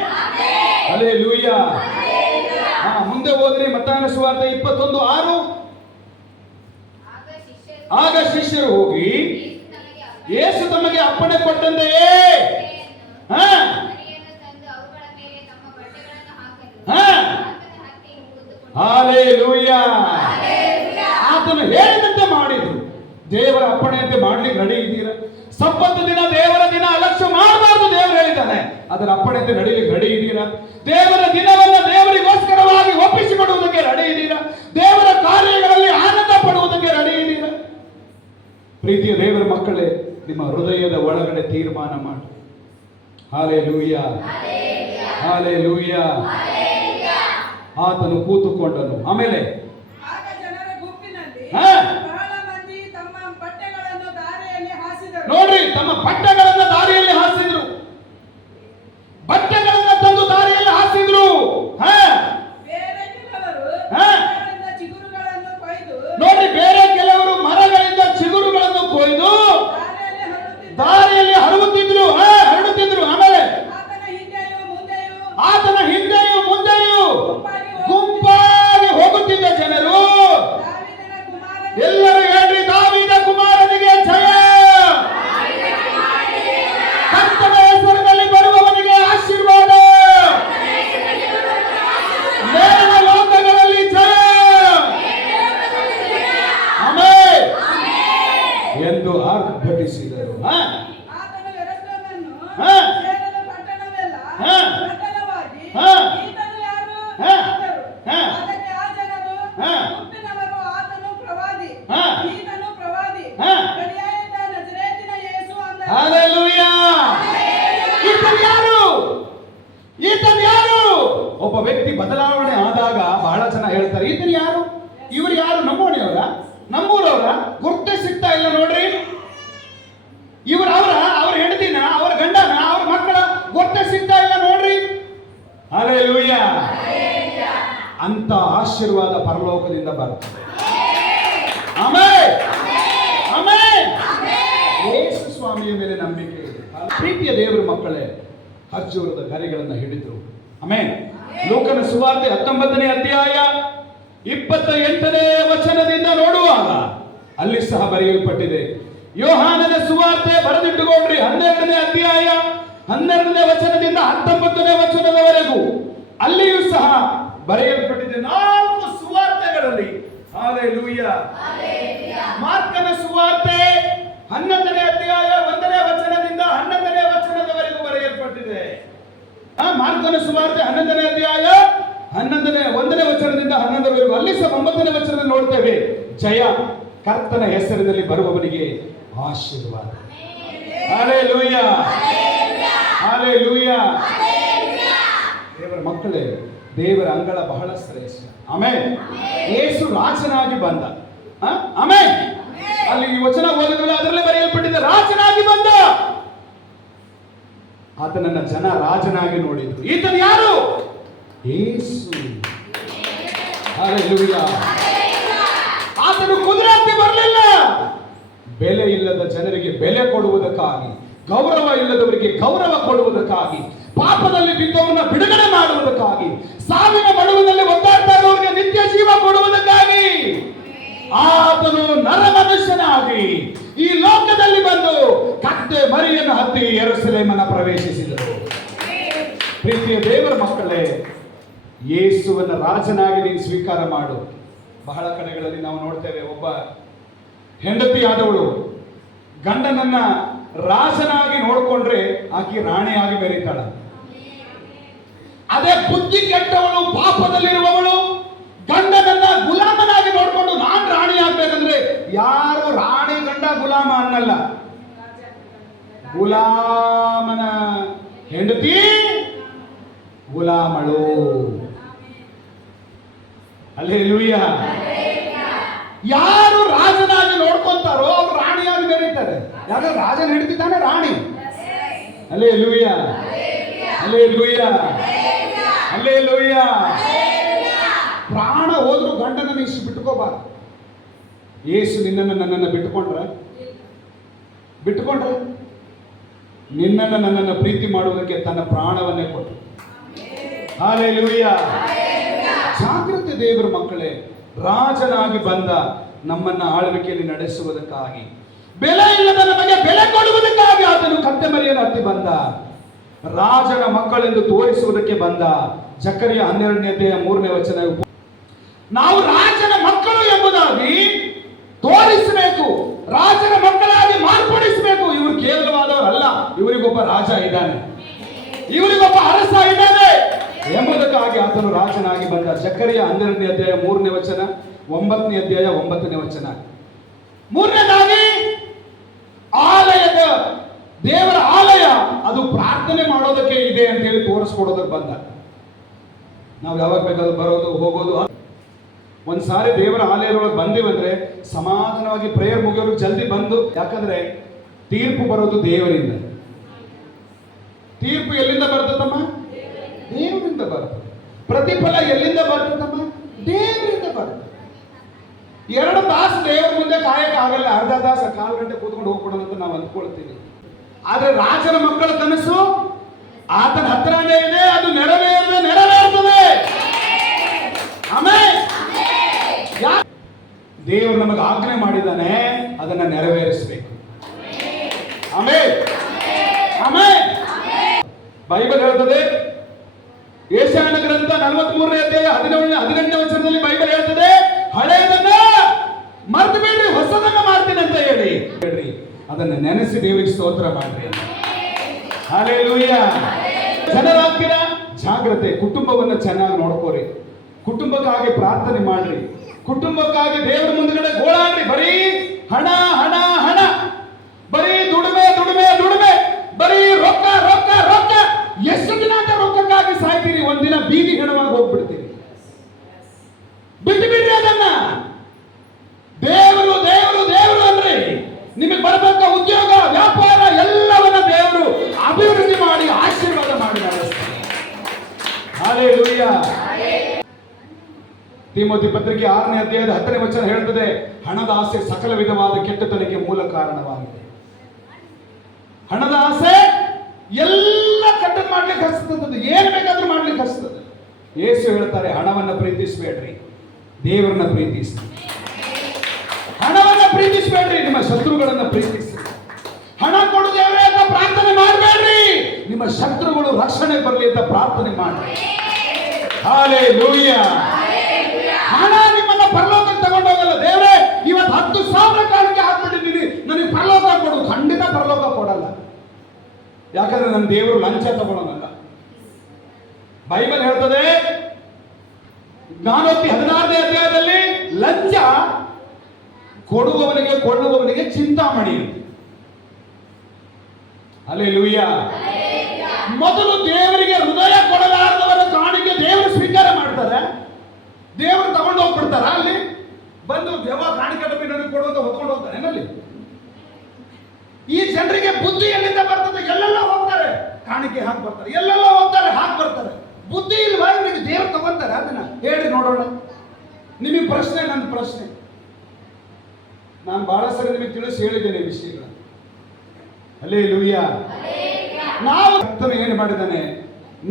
ಹಲ್ಲೆಲೂಯಾ. ಮುಂದೆ ಹೋದ್ರಿ ಮತ್ತಾಯನ ಸುವಾರ್ತೆ 21:6. ಆಗ ಶಿಷ್ಯರು ಹೋಗಿ ಯೇಸು ತಮಗೆ ಅಪ್ಪಣೆ ಕೊಟ್ಟಂತೆಯೇ ಹಲ್ಲೆಲೂಯಾ ಆತನು ಹೇಳಿದಂತೆ ಮಾಡಿದ್ರು. ದೇವರ ಅಪ್ಪಣೆಯಂತೆ ಮಾಡ್ಲಿಕ್ಕೆ ರೆಡಿ ಇದ್ದೀರಾ? ಸಬ್ಬತ್ ದಿನ ದೇವರ ದಿನ ಅಲಕ್ಷ್ಯ ಮಾಡಬಾರ್ದು ದೇವರು ಹೇಳಿದ್ದಾನೆ. ಅದರ ಅಪ್ಪಣೆಯಂತೆ ನಡೀಲಿಕ್ಕೆ ರೆಡಿ ಇದ್ದೀರಾ? ದೇವರ ದಿನವನ್ನ ದೇವರಿಗೋಸ್ಕರವಾಗಿ ಒಪ್ಪಿಸಿಕೊಡುವುದಕ್ಕೆ ರೆಡಿ ಇದ್ದೀರಾ? ದೇವರ ಕಾರ್ಯಗಳಲ್ಲಿ ಆನಂದ ಪಡುವುದಕ್ಕೆ ರೆಡಿ ಇದ್ದೀರಾ? ಪ್ರೀತಿಯ ದೇವರ ಮಕ್ಕಳೇ, ನಿಮ್ಮ ಹೃದಯದ ಒಳಗಡೆ ತೀರ್ಮಾನ ಮಾಡಿ. Hallelujah hallelujah. ಆತನು ಕೂತುಕೊಂಡನು. ಆಮೇಲೆ ಆಗ ಜನರ ಗುಂಪಿನಲ್ಲಿ ಹಾ ಬಹಳ ಮಂದಿ ತಮ್ಮ ಬಟ್ಟೆಗಳನ್ನು ದಾರಿಯಲ್ಲಿ ಹಾಸಿದರು. ನೋಡ್ರಿ, ತಮ್ಮ ಬಟ್ಟೆಗಳನ್ನು ದಾರಿಯಲ್ಲಿ ಹಾಸಿದ್ರು. ಬಟ್ಟೆಗಳನ್ನು ತಂದು ದಾರಿಯಲ್ಲಿ ಹಾಸಿದ್ರು. ಬೇರೆ ಕೆಲವರು ಹಾ ಮರಗಳಿಂದ ಚಿಗುರುಗಳನ್ನು ಕೊಯ್ದು ನೋಡ್ರಿ, ಬೇರೆ ಕೆಲವರು ಮರಗಳಿಂದ ಚಿಗುರುಗಳನ್ನು ಕೊಯ್ದು ದಾರಿಯಲ್ಲಿ ಹರಡುತ್ತಿದ್ದರು. ಹರಡುತ್ತಿದ್ರು. ಆಮೇಲೆ ಆತನ ಹಿಂದೆಯೂ ಮುಂದೆಯೂ ಗುಂಪಾಗಿ ಹೋಗುತ್ತಿದ್ದ ಜನರು ದಾವೀದನ ಕುಮಾರನೇ, ಎಲ್ಲರೂ ಹೇಳ್ರಿ, ದಾವೀದ ಕುಮಾರನಿಗೆ ಜಯ. ಕರ್ತನ ಹೆಸರಿನಲ್ಲಿ ಬರುವವನಿಗೆ ಆಶೀರ್ವಾದ. ಮೇಲಿನ ಲೋಕಗಳಲ್ಲಿ ಜಯ. ಆಮೆನ್ ಎಂದು ಆರ್ಭಟಿಸಿದರು. ಆತನು ಯೆರೂಸಲೇಮನ್ನು ಹಾ ಸೇರಲು ಪಟ್ಟಣವೆಲ್ಲ ಹಾ ಪ್ರಬಲವಾಗಿ ಹಾ ಈತನು ಯಾರು ಹಾ ಅಂದರು. ಹಾ ಅದಕ್ಕೆ ಆ ಜನರು ಹಾ ಗುಂಪಿನವರು ಆತನು ಪ್ರವಾದಿ, ಹಾ ಈತನು ಪ್ರವಾದಿ, ಹಾ ಗಲಿಲಾಯದ ನಜರೇತಿನ ಯೇಸು ಅಂದರು. ಹಲ್ಲೆಲೂಯಾ. ಈತನು ಯಾರು? ಈತನು ಯಾರು? ಒಬ್ಬ ವ್ಯಕ್ತಿ ಬದಲಾವಣೆ ಆದಾಗ ಬಹಳ ಜನ ಹೇಳ್ತಾರೆ, ಈತನು ಯಾರು? ಇವರು ಯಾರು? ನಮ್ಮೋಣಿಯವರ, ನಮ್ಮೂರವರ? ಗುರ್ತೇ ಸಿಗ್ತಾ ಇಲ್ಲ ನೋಡ್ರಿ. ಇವರು ಅವ್ರ ಹೆಂಡತಿನ, ಅವ್ರ ಗಂಡನ, ಅವ್ರ ಮಕ್ಕಳ ಗುರ್ತೇ ಸಿಗ್ತಾ ಇಲ್ಲ ನೋಡ್ರಿ. ಹಲ್ಲೆಲೂಯಾ. ಅಂತ ಆಶೀರ್ವಾದ ಪರಲೋಕದಿಂದ ಬರ್ತದೆ. Amen amen. ಯೇಸು ಸ್ವಾಮಿಯ ಮೇಲೆ ನಂಬಿಕೆ ಇದೆ. ಪ್ರೀತಿಯ ದೇವರ ಮಕ್ಕಳೇ, ಖರ್ಜೂರದ ಗರಿಗಳನ್ನು ಹಿಡಿದ್ರು. ಆಮೆನ್. ಲೂಕನ ಸುವಾರ್ತೆ 19ನೇ ಅಧ್ಯಾಯ 28ನೇ ವಚನದಿಂದ ನೋಡುವಾಗ ಅಲ್ಲಿ ಸಹ ಬರೆಯಲ್ಪಟ್ಟಿದೆ. ಯೋಹಾನನ ಸುವಾರ್ತೆ ಬರೆದಿಟ್ಟುಕೊಂಡ್ರಿ 12ನೇ ಅಧ್ಯಾಯ 12ನೇ ವಚನದಿಂದ 19ನೇ ವಚನದವರೆಗೂ ಅಲ್ಲಿಯೂ ಸಹ ಬರೆಯಲ್ಪಟ್ಟಿದೆ. 4 ಸುವಾರ್ತೆಗಳಲ್ಲಿ. ಹಲ್ಲೆಲೂಯಾ. ಮಾರ್ಕನ ಸುವಾರ್ತೆ 11ನೇ ಅಧ್ಯಾಯ 1ನೇ ವಚನದಿಂದ 11ನೇ ವಚನದವರೆಗೂ ಬರೆಯಲ್ಪಟ್ಟಿದೆ. ಮಾರ್ಕನ ಸುವಾರ್ತೆ 11ನೇ ಅಧ್ಯಾಯ 1ನೇ ವಚನದಿಂದ 11ರವರೆಗೂ. ಅಲ್ಲಿ ಸಹ 9ನೇ ವಚನದಲ್ಲಿ ನೋಡ್ತೇವೆ, ಜಯ, ಕರ್ತನ ಹೆಸರಿನಲ್ಲಿ ಬರುವವನಿಗೆ ಆಶೀರ್ವಾದ. Hallelujah hallelujah. ದೇವರ ಮಕ್ಕಳೇ, ದೇವರ ಅಂಗಳ ಬಹಳ ಶ್ರೇಷ್ಠ. ಆಮೆನ್. ಯೇಸು ರಾಜನಾಗಿ ಬಂದ. ಆಮೆನ್. ಅಲ್ಲಿ ಈ ವಚನ ಓದಿದ್ರಲ್ಲ, ಅದರಲ್ಲೇ ಬರೆಯಲ್ಪಟ್ಟಿದೆ, ರಾಜನಾಗಿ ಬಂದ. ಆತನನ್ನ ಜನ ರಾಜನಾಗಿ ನೋಡಿದ್ರು. ಈತನು ಯಾರು? ಯೇಸು. ಹಲ್ಲೆಲೂಯಾ. ಆತನು ಕುದುರೆ ಹತ್ತಿ ಬರಲಿಲ್ಲ. ಬೆಲೆ ಇಲ್ಲದ ಜನರಿಗೆ ಬೆಲೆ ಕೊಡುವುದಕ್ಕಾಗಿ, ಗೌರವ ಇಲ್ಲದವರಿಗೆ ಗೌರವ ಕೊಡುವುದಕ್ಕಾಗಿ, ಪಾಪದಲ್ಲಿ ಬಿದ್ದವರನ್ನ ಬಿಡುಗಡೆ ಮಾಡುವುದಕ್ಕಾಗಿ, ಸಾವಿನ ಮಡುವಿನಲ್ಲಿ ಒದ್ದಾಡ್ತಾ ಇರುವವರಿಗೆ ನಿತ್ಯ ಜೀವ ಕೊಡುವುದಕ್ಕಾಗಿ ಆತನು ನರ ಮನುಷ್ಯನಾಗಿ ಈ ಲೋಕದಲ್ಲಿ ಬಂದು ಕತ್ತೆ ಮರಿಯನ್ನು ಹತ್ತಿ ಯೆರೂಸಲೇಮನ್ನು ಪ್ರವೇಶಿಸಿದರು. ಪ್ರೀತಿಯ ದೇವರ ಮಕ್ಕಳೇ, ಯೇಸುವನ್ನ ರಾಜನಾಗಿ ನೀನು ಸ್ವೀಕಾರ ಮಾಡು. ಬಹಳ ಕಡೆಗಳಲ್ಲಿ ನಾವು ನೋಡ್ತೇವೆ, ಒಬ್ಬ ಹೆಂಡತಿಯಾದವಳು ಗಂಡನನ್ನ ರಾಜನಾಗಿ ನೋಡಿಕೊಂಡ್ರೆ ಆಕೆ ರಾಣಿಯಾಗಿ ಮೆರೀತಾಳ. ಅದೇ ಬುದ್ಧಿ ಕೆಟ್ಟವಳು, ಪಾಪದಲ್ಲಿರುವವಳು ಗಂಡನನ್ನ ಗುಲಾಮನಾಗಿ ನೋಡ್ಕೊಂಡು ನಾನ್ ರಾಣಿ ಆಗ್ಬೇಕಂದ್ರೆ ಯಾರು ರಾಣಿ ಗಂಡ ಗುಲಾಮ ಅನ್ನಲ್ಲ. ಗುಲಾಮನ ಹೆಂಡತಿ ಗುಲಾಮಳು. ಹಲ್ಲೆಲೂಯಾ. ಯಾರು ರಾಜನಾಗಿ ನೋಡ್ಕೊಂತಾರೋ ಅವ್ರು ರಾಣಿಯಾಗಿ ಬೆರೀತಾರೆ. ಯಾಕಂದ್ರೆ ರಾಜನ ಹೆಂಡತಿ ತಾನೇ ರಾಣಿ. Hallelujah, hallelujah, hallelujah. ಪ್ರಾಣ ಹೋದ್ರು ಗಂಡನನ್ನು ಇಷ್ಟು ಬಿಟ್ಕೋಬಾರ್ದು. ಯೇಸು ನಿನ್ನನ್ನು ನನ್ನನ್ನು ಬಿಟ್ಟುಕೊಂಡ್ರೆ ನಿನ್ನನ್ನು ನನ್ನನ್ನು ಪ್ರೀತಿ ಮಾಡುವುದಕ್ಕೆ ತನ್ನ ಪ್ರಾಣವನ್ನೇ ಕೊಟ್ಟರು. ಹಲ್ಲೆಲೂಯಾ. ಜಾಗೃತಿ ದೇವರ ಮಕ್ಕಳೇ, ರಾಜನಾಗಿ ಬಂದ ನಮ್ಮನ್ನ ಆಳ್ವಿಕೆಯಲ್ಲಿ ನಡೆಸುವುದಕ್ಕಾಗಿ, ಬೆಲೆ ಇಲ್ಲದ ನಮಗೆ ಬೆಲೆ ಕೊಡುವುದಕ್ಕಾಗಿ ಆತನು ಕತ್ತೆ ಮರಿಯನ್ನು ಹತ್ತಿ ಬಂದ. ರಾಜನ ಮಕ್ಕಳೆಂದು ತೋರಿಸುವುದಕ್ಕೆ ಬಂದ. ಜಕರಿಯ 12ನೇ ಅಧ್ಯಾಯ 3ನೇ ವಚನ. ನಾವು ರಾಜನ ಮಕ್ಕಳು ಎಂಬುದಾಗಿ ತೋರಿಸಬೇಕು, ರಾಜನ ಮಕ್ಕಳಾಗಿ ಮಾರ್ಪಡಿಸಬೇಕು. ಇವರು ಕೇವಲವಾದವರಲ್ಲ, ಇವರಿಗೊಬ್ಬ ರಾಜ ಇದ್ದಾನೆ, ಇವರಿಗೊಬ್ಬ ಅರಸ ಇದ್ದಾನೆ ಎಂಬುದಕ್ಕಾಗಿ ಆತನು ರಾಜನಾಗಿ ಬಂದ. ಜಕರಿಯ 12ನೇ ಅಧ್ಯಾಯ 3ನೇ ವಚನ, 9ನೇ ಅಧ್ಯಾಯ 9ನೇ ವಚನ. ಮೂರನೇದಾಗಿ ಆಲಯದ ದೇವರ ಆಲಯ ಅದು ಪ್ರಾರ್ಥನೆ ಮಾಡೋದಕ್ಕೆ ಇದೆ ಅಂತ ಹೇಳಿ ತೋರಿಸ್ಕೊಡೋದಕ್ಕೆ ಬಂದ. ನಾವು ಯಾವಾಗ ಬೇಕಾದ್ರೂ ಬರೋದು ಹೋಗೋದು. ಒಂದ್ಸಾರಿ ದೇವರ ಆಲಯದೊಳಗೆ ಬಂದಿವಂದ್ರೆ ಸಮಾಧಾನವಾಗಿ ಪ್ರೇಯರ್ ಮುಗಿಯೋರು ಜಲ್ದಿ ಬಂದು, ಯಾಕಂದ್ರೆ ತೀರ್ಪು ಬರೋದು ದೇವರಿಂದ. ತೀರ್ಪು ಎಲ್ಲಿಂದ ಬರ್ತದಮ್ಮ? ದೇವರಿಂದ ಬರ್ತದೆ. ಪ್ರತಿಫಲ ಎಲ್ಲಿಂದ ಬರ್ತದಮ್ಮ? ದೇವರಿಂದ ಬರ್ತದೆ. 2 ತಾಸು ದೇವರ ಮುಂದೆ ಕಾಯಕ್ಕೆ ಆಗಲ್ಲ, ಅರ್ಧ ತಾಸು 1/4 ಗಂಟೆ ಕೂತ್ಕೊಂಡು ಹೋಗ್ಬಿಡೋದು ಅಂತ ನಾವು ಅಂದ್ಕೊಳ್ತೀವಿ. ಆದ್ರೆ ರಾಜನ ಮಕ್ಕಳ ಕನಸು ಆತನ ಹತ್ರನೇ ಇದೆ, ಅದು ನೆರವೇರ್ತದೆ. ಆಮೇಲೆ ದೇವರು ನಮಗೆ ಆಜ್ಞೆ ಮಾಡಿದ್ದಾನೆ, ಅದನ್ನ ನೆರವೇರಿಸಬೇಕು. ಆಮೇಲೆ ಆಮೇಲೆ ಬೈಬಲ್ ಹೇಳ್ತದೆ, ಯೆಶಾಯನ ಗ್ರಂಥ 43ನೇ ಅಧ್ಯಾಯ 18ನೇ ವಚನದಲ್ಲಿ ಬೈಬಲ್ ಹೇಳ್ತದೆ, ಹಳೆಯದನ್ನ ಮರೆತು ಬಿಡ್ರಿ, ಹೊಸದನ್ನ ಮಾಡ್ತೀನಿ ಅಂತ ಹೇಳಿ ಅದನ್ನ ನೆನೆಸಿ ದೇವರಿಗೆ ಸ್ತೋತ್ರ ಮಾಡ್ರಿ. ಹಲ್ಲೆಲೂಯಾ. ಜನರಾಗ್ತೀರಾ? ಜಾಗ್ರತೆ. ಕುಟುಂಬವನ್ನ ಚೆನ್ನಾಗಿ ನೋಡ್ಕೋರಿ, ಕುಟುಂಬಕ್ಕಾಗಿ ಪ್ರಾರ್ಥನೆ ಮಾಡ್ರಿ, ಕುಟುಂಬಕ್ಕಾಗಿ ದೇವರ ಮುಂದುಗಡೆ ಗೋಳಾಡ್ರಿ. ಬರೀ ಹಣ ಹಣ ಹಣ, ಬರೀ ದುಡಿಮೆ ದುಡಿಮೆ ದುಡಿಮೆ, ಬರೀ ರೊಕ್ಕ ರೊಕ್ಕ ರೊಕ್ಕ. ಎಷ್ಟು ದಿನ ಅಂತ ರೊಕ್ಕಕ್ಕಾಗಿ ಸಾಯ್ತೀರಿ? ಒಂದಿನ ಬೀದಿ ಹೆಣವಾಗಿ ಹೋಗ್ಬಿಡ್ತೀರಿ. ಬಿಟ್ಟು ಬಿಡ್ರಿ ಅದನ್ನ. ದೇವರು ದೇವರು ದೇವರು ಅಂದ್ರೆ ನಿಮಗೆ ಬರಬೇಕ ಉದ್ಯೋಗ, ವ್ಯಾಪಾರ ಎಲ್ಲವನ್ನ ದೇವರು ಅಭಿವೃದ್ಧಿ ಮಾಡಿ ಆಶೀರ್ವಾದ ಮಾಡಿ ನಡೆಸ್ತಾರೆ. ಹಲ್ಲೆಲೂಯಾ. ತಿಮೋಥಿ ಪತ್ರಿಕೆ 6ನೇ ಅಧ್ಯಾಯದ 10ನೇ ವಚನ ಹೇಳ್ತದೆ, ಹಣದ ಆಸೆ ಸಕಲ ವಿಧವಾದ ಕೆಟ್ಟತನಕ್ಕೆ ಮೂಲ ಕಾರಣವಾಗಿದೆ. ಹಣದ ಆಸೆ ಎಲ್ಲ ಕೆಟ್ಟದ್ದು ಮಾಡ್ಲಿಕ್ಕೆ ಹಸ್ತದ, ಏನ್ ಬೇಕಾದ್ರೂ ಮಾಡ್ಲಿಕ್ಕೆ ಹಸ್ತದ. ಯೇಸು ಹೇಳ್ತಾರೆ, ಹಣವನ್ನ ಪ್ರೀತಿಸಬೇಡ್ರಿ, ದೇವರನ್ನ ಪ್ರೀತಿಸಿ. ಹಣವನ್ನ ಪ್ರೀತಿಸಬೇಡ್ರಿ, ನಿಮ್ಮ ಶತ್ರುಗಳನ್ನ ಪ್ರೀತಿಸಿ. ಹಣ ಕೊಡು ದೇವರೇ ಅಂತ ಪ್ರಾರ್ಥನೆ ಮಾಡಬೇಡ್ರಿ, ನಿಮ್ಮ ಶತ್ರುಗಳು ರಕ್ಷಣೆ ಬರಲಿ ಅಂತ ಪ್ರಾರ್ಥನೆ ಮಾಡ್ರಿ. ಹಲ್ಲೆಲೂಯಾ. ಹಣ ನಿಮ್ಮನ್ನ ಪರಲೋಕಕ್ಕೆ ತಗೊಂಡೋಗಲ್ಲ. ದೇವರೇ ಇವತ್ತು 10,000 ಕಾಣಿಕೆ ಹಾಕ್ಬಿಟ್ಟಿದ್ದೀನಿ, ನನಗೆ ಪರಲೋಕ ಕೊಡು. ಖಂಡಿತ ಪರಲೋಕ ಕೊಡಲ್ಲ. ಯಾಕಂದ್ರೆ ನನ್ನ ದೇವರು ಲಂಚ ತಗೊಳ್ಳೋನಲ್ಲ. ಬೈಬಲ್ ಹೇಳ್ತದೆ, ಜ್ಞಾನೋಕ್ತಿ 16ನೇ ಅಧ್ಯಾಯದಲ್ಲಿ, ಲಂಚ ಕೊಡುವವನಿಗೆ ಕೊಳ್ಳುವವನಿಗೆ ಚಿಂತಾಮಣಿ. ಹಲ್ಲೆಲೂಯಾ. ಮೊದಲು ದೇವರಿಗೆ ಹೃದಯ ಕೊಡಲಾರದವರ ಕಾಣಿಕೆ ದೇವರು ಸ್ವೀಕಾರ ಮಾಡ್ತಾರೆ, ದೇವರು ತಗೊಂಡು ಹೋಗ್ಬಿಡ್ತಾರ. ಅಲ್ಲಿ ಬಂದು ದೇವ ಕಾಣಿಕೆ ಡಬ್ಬಿ ನನಗೆ ಕೊಡುವಂತ ಹೊತ್ಕೊಂಡು ಹೋಗ್ತಾರೆ. ಏನಲ್ಲಿ ಈ ಜನರಿಗೆ ಬುದ್ಧಿ ಎಲ್ಲಿಂದ ಬರ್ತದೆ? ಎಲ್ಲೆಲ್ಲ ಹೋಗ್ತಾರೆ, ಕಾಣಿಕೆ ಹಾಕಿ ಬರ್ತಾರೆ, ಎಲ್ಲೆಲ್ಲ ಹೋಗ್ತಾರೆ, ಹಾಕಿ ಬರ್ತಾರೆ. ಬುದ್ಧಿ ಇಲ್ವಾ ಇವರಿಗೆ? ದೇವರು ತಗೊಂತಾರೆ. ಅದನ್ನ ಹೇಳಿ ನೋಡೋಣ. ನಿಮಗೆ ಪ್ರಶ್ನೆ, ನನ್ನ ಪ್ರಶ್ನೆ. ನಾನು ಬಹಳ ಸರಿ ನಿಮಗೆ ತಿಳಿಸಿ ಹೇಳಿದ್ದೇನೆ ವಿಷಯಗಳು. ಹಲ್ಲೆಲೂಯಾ. ನಾವು ಕರ್ತನು ಏನು ಮಾಡಿದ್ದಾನೆ?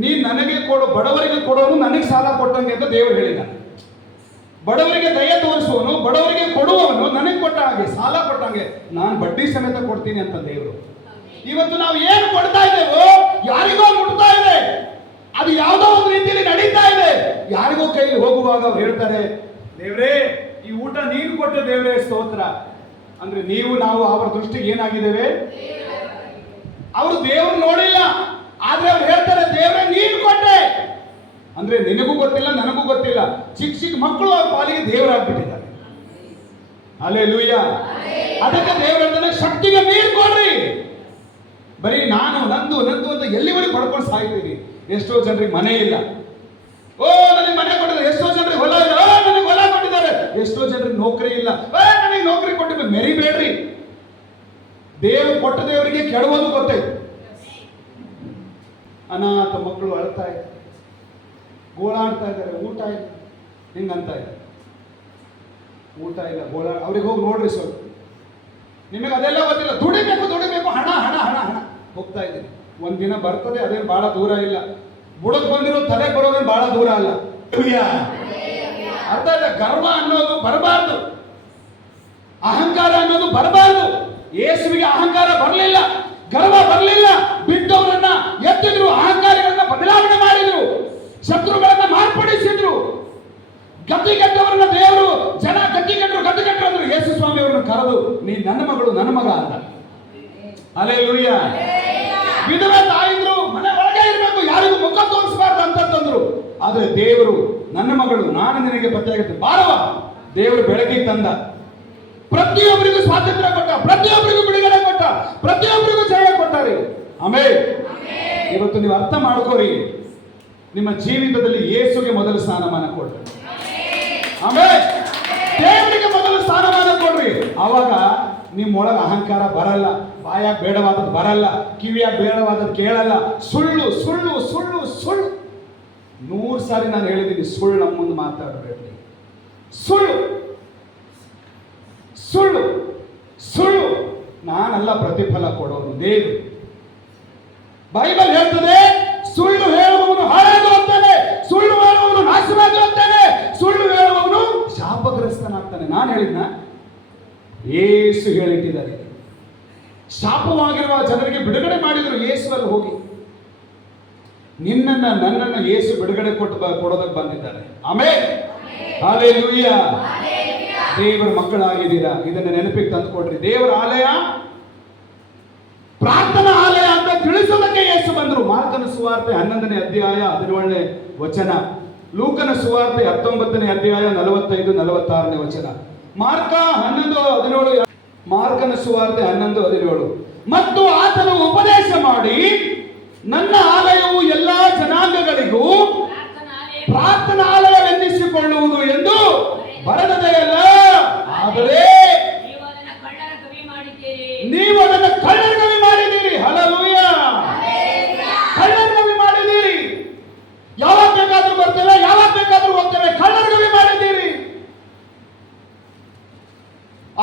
ನೀ ನನಗೆ ಕೊಡು, ಬಡವರಿಗೆ ಕೊಡೋನು ನನಗೆ ಸಾಲ ಕೊಟ್ಟಂಗೆ ಅಂತ ದೇವರು ಹೇಳಿದ್ದಾನೆ. ಬಡವರಿಗೆ ದಯ ತೋರಿಸುವನು, ಬಡವರಿಗೆ ಕೊಡುವವನು ನನಗೆ ಕೊಟ್ಟ ಹಾಗೆ, ಸಾಲ ಕೊಟ್ಟ ಹಾಗೆ ನಾನು ಬಡ್ಡಿ ಸಮೇತ ಕೊಡ್ತೀನಿ ಅಂತ ದೇವರು. ಇವತ್ತು ನಾವು ಏನು ಕೊಡ್ತಾ ಇದ್ದೇವೋ ಯಾರಿಗೋ ಮುಟ್ತಾ ಇದೆ, ಅದು ಯಾವುದೋ ಒಂದು ರೀತಿಯಲ್ಲಿ ನಡೀತಾ ಇದೆ. ಯಾರಿಗೋ ಕೈಲಿ ಹೋಗುವಾಗ ಅವ್ರು ಹೇಳ್ತಾರೆ, ದೇವ್ರೇ ಈ ಊಟ ನೀನು ಕೊಟ್ಟ ದೇವ್ರೇ ಸ್ತೋತ್ರ ಅಂದ್ರೆ ನೀವು ನಾವು ಅವರ ದೃಷ್ಟಿಗೆ ಏನಾಗಿದ್ದೇವೆ? ಅವರು ದೇವರು ನೋಡಿಲ್ಲ, ಆದ್ರೆ ಅವ್ರು ಹೇಳ್ತಾರೆ, ದೇವ್ರೇ ನೀನು ಕೊಟ್ಟೆ, ಅಂದ್ರೆ ನಿನಗೂ ಗೊತ್ತಿಲ್ಲ, ನನಗೂ ಗೊತ್ತಿಲ್ಲ, ಚಿಕ್ಕ ಚಿಕ್ಕ ಮಕ್ಕಳು ಅವ್ರ ಪಾಲಿಗೆ ದೇವರಾಗ್ಬಿಟ್ಟಿದ್ದಾರೆ. ಹಲ್ಲೆಲೂಯಾ. ಅದಕ್ಕೆ ದೇವರ ಶಕ್ತಿಗೆ ಮೀರಿ ಕೊಡ್ರಿ. ಬರೀ ನಾನು ನಂದು ನಂದು ಅಂತ ಎಲ್ಲಿವರೆಗೂ ಪಡ್ಕೊಂಡು ಸಾಯ್ತೀವಿ. ಎಷ್ಟೋ ಜನರಿಗೆ ಮನೆ ಇಲ್ಲ, ಓ ನನಗೆ ಮನೆ ಕೊಟ್ಟಿದ್ದಾರೆ. ಎಷ್ಟೋ ಜನರಿಗೆ ಹೊಲ ಇಲ್ಲ, ಓ ನನಗೆ ಹೊಲ ಕೊಟ್ಟಿದ್ದಾರೆ. ಎಷ್ಟೋ ಜನರಿಗೆ ನೌಕರಿ ಇಲ್ಲ, ಓ ನನಗೆ ನೌಕರಿ ಕೊಟ್ಟಿದ್ದಾರೆ. ಮೆರಿಬೇಡ್ರಿ. ದೇವರು ಕೊಟ್ಟ ದೇವರಿಗೆ ಕೆಡವೋದು ಗೊತ್ತೈತೆ. ಅನಾಥ ಮಕ್ಕಳು ಅಳ್ತಾ ಇದ್ದಾರೆ, ಗೋಳಾಡ್ತಾ ಇದ್ದಾರೆ, ಊಟ ಇಲ್ಲ, ಹಿಂಗಂತ ಇದ್ದಾರೆ. ಊಟ ಇಲ್ಲ, ಅವ್ರಿಗೆ ಹೋಗಿ ನೋಡ್ರಿ ಸ್ವಲ್ಪ. ನಿಮಗೆ ಅದೆಲ್ಲ ಗೊತ್ತಿಲ್ಲ. ದುಡಿಬೇಕು ದುಡಿಬೇಕು, ಹಣ ಹಣ ಹಣ ಹಣ ಹೋಗ್ತಾ ಇದ್ದೀನಿ. ಒಂದಿನ ಬರ್ತದೆ, ಅದೇನು ಬಹಳ ದೂರ ಇಲ್ಲ. ಬುಡಕ್ ಬಂದಿರೋ ತಲೆ ಬರೋದೇನು ಬಹಳ ದೂರ ಅಲ್ಲ. ಅರ್ಥ ಇಲ್ಲ. ಗರ್ವ ಅನ್ನೋದು ಬರಬಾರ್ದು, ಅಹಂಕಾರ ಅನ್ನೋದು ಬರಬಾರ್ದು. ಯೇಸುವಿಗೆ ಅಹಂಕಾರ ಬರಲಿಲ್ಲ, ಗರ್ವ ಬರಲಿಲ್ಲ. ಬಿದ್ದವರನ್ನ ಎತ್ತಿದ್ರು, ಅಹಂಕಾರಿಗಳನ್ನ ಬದಲಾವಣೆ ಮಾಡಿದ್ರು, ಶತ್ರುಗಳನ್ನ ಮಾರ್ಪಡಿಸಿದ್ರು. ಗತಿಗೆಟ್ಟವರನ್ನ ದೇವರು ಜನ ಗತಿಗೆಟ್ಟರು ಅಂದ್ರು. ಯೇಸು ಸ್ವಾಮಿ ಅವರನ್ನು ಕರೆದು, ನೀ ನನ್ನ ಮಗಳು, ನನ್ನ ಮಗ ಅಂತ. ಹಲ್ಲೆಲೂಯಾ. ವಿಧವೆ ತಾಯಿದ್ರು ಮನೆ ಒಳಗೆ ಇರಬೇಕು, ಯಾರಿಗೂ ಮುಖ ತೋರಿಸಬಾರ್ದು ಅಂತಂದ್ರು. ಆದ್ರೆ ದೇವರು, ನನ್ನ ಮಗಳು, ನಾನು ನಿನಗೆ ಪತ್ತೆಯಾಗುತ್ತೆ, ಬಾರವ. ದೇವರು ಬೆಳಕಿಗೆ ತಂದ. ಪ್ರತಿಯೊಬ್ಬರಿಗೂ ಸ್ವಾತಂತ್ರ್ಯ ಕೊಟ್ಟ, ಪ್ರತಿಯೊಬ್ಬರಿಗೂ ಬಿಡುಗಡೆ ಕೊಟ್ಟ, ಪ್ರತಿಯೊಬ್ಬರಿಗೂ ಜಯ ಕೊಟ್ಟಾರೆ. ಆಮೇಲೆ ಇವತ್ತು ನೀವು ಅರ್ಥ ಮಾಡ್ಕೋರಿ, ನಿಮ್ಮ ಜೀವಿತದಲ್ಲಿ ಯೇಸುಗೆ ಮೊದಲು ಸ್ಥಾನಮಾನ ಕೊಡ್ರಿ. ಆಮೇಲೆ ದೇವರಿಗೆ ಮೊದಲು ಸ್ಥಾನಮಾನ ಕೊಡ್ರಿ. ಅವಾಗ ನಿಮ್ಮೊಳಗೆ ಅಹಂಕಾರ ಬರಲ್ಲ, ಬಾಯಾಗ ಬೇಡವಾದದ್ದು ಬರಲ್ಲ, ಕಿವಿಯಾಗ ಬೇಡವಾದದ್ದು ಕೇಳಲ್ಲ. ಸುಳ್ಳು ಸುಳ್ಳು ಸುಳ್ಳು ಸುಳ್ಳು 100 ಸಾರಿ ನಾನು ಹೇಳಿದ್ದೀನಿ, ಸುಳ್ಳು ನಮ್ಮ ಮುಂದೆ ಮಾತಾಡಬೇಡ್ರಿ. ಸುಳ್ಳು ಸುಳ್ಳು ಸುಳ್ಳು ನಾನಲ್ಲ ಪ್ರತಿಫಲ ಕೊಡೋನು, ದೇವರು. ಬೈಬಲ್ ಹೇಳ್ತದೆ, ಸುಳ್ಳು ಹೇಳುವವನು ಹಾಳಾಗಿ ಹೋಗ್ತಾನೆ, ಸುಳ್ಳು ಹೇಳುವವನು ನಾಶವಾಗಿ ಹೋಗ್ತಾನೆ, ಸುಳ್ಳು ಹೇಳುವವನು ಶಾಪಗ್ರಸ್ತನಾಗ್ತಾನೆ. ನಾನು ಹೇಳಿದ್ನ? ಯೇಸು ಹೇಳಿಟ್ಟಿದ್ದಾರೆ. ಶಾಪವಾಗಿರುವ ಜನರಿಗೆ ಬಿಡುಗಡೆ ಮಾಡಿದ್ರು ಯೇಸುವಲ್ಲಿ ಹೋಗಿ. ನಿನ್ನನ್ನ ನನ್ನನ್ನು ಯೇಸು ಬಿಡುಗಡೆ ಕೊಡೋದಕ್ಕೆ ಬಂದಿದ್ದಾರೆ. ಆಮೇಲೆ ಹಲ್ಲೆಲೂಯಾ. ದೇವರ ಮಕ್ಕಳಾಗಿದ್ದೀರಾ, ಇದನ್ನ ನೆನಪಿಗೆ ತಂದುಕೊಡ್ರಿ. ದೇವರ ಆಲಯ, ಪ್ರಾರ್ಥನಾ ಆಲಯ ಅಂತ ತಿಳಿಸೋದಕ್ಕೆ ಯೇಸು ಬಂದರು. ಮಾರ್ಕನ ಸುವಾರ್ತೆ 11ನೇ ಅಧ್ಯಾಯ 17ನೇ ವಚನ, ಲೂಕನ ಸುವಾರ್ತೆ 19ನೇ ಅಧ್ಯಾಯ 45-46ನೇ ವಚನ. ಮಾರ್ಕ 11:17, ಮಾರ್ಕನ ಸುವಾರ್ತೆ 11:17. ಮತ್ತು ಆತನು ಉಪದೇಶ ಮಾಡಿ, ನನ್ನ ಆಲಯವು ಎಲ್ಲಾ ಜನಾಂಗಗಳಿಗೂ ಪ್ರಾರ್ಥನಾಲಯವೆನ್ನಿಸಿಕೊಳ್ಳುವುದು ಎಂದು ಬರೆದದೆಯಲ್ಲ, ಆದರೆ ನೀವು ಅದನ್ನು ಕಳ್ಳರ ಗವಿ ಮಾಡಿದ್ದೀರಿ. ಹಲ್ಲೆಲೂಯಾ. ಕಳ್ಳರ ಗವಿ ಮಾಡಿದ್ದೀರಿ. ಯಾವಾಗ ಬೇಕಾದ್ರೂ ಬರ್ತೇವೆ, ಯಾವಾಗ ಬೇಕಾದ್ರೂ ಹೋಗ್ತೇವೆ, ಕಳ್ಳರ ಗವಿ ಮಾಡಿದ್ದೀರಿ.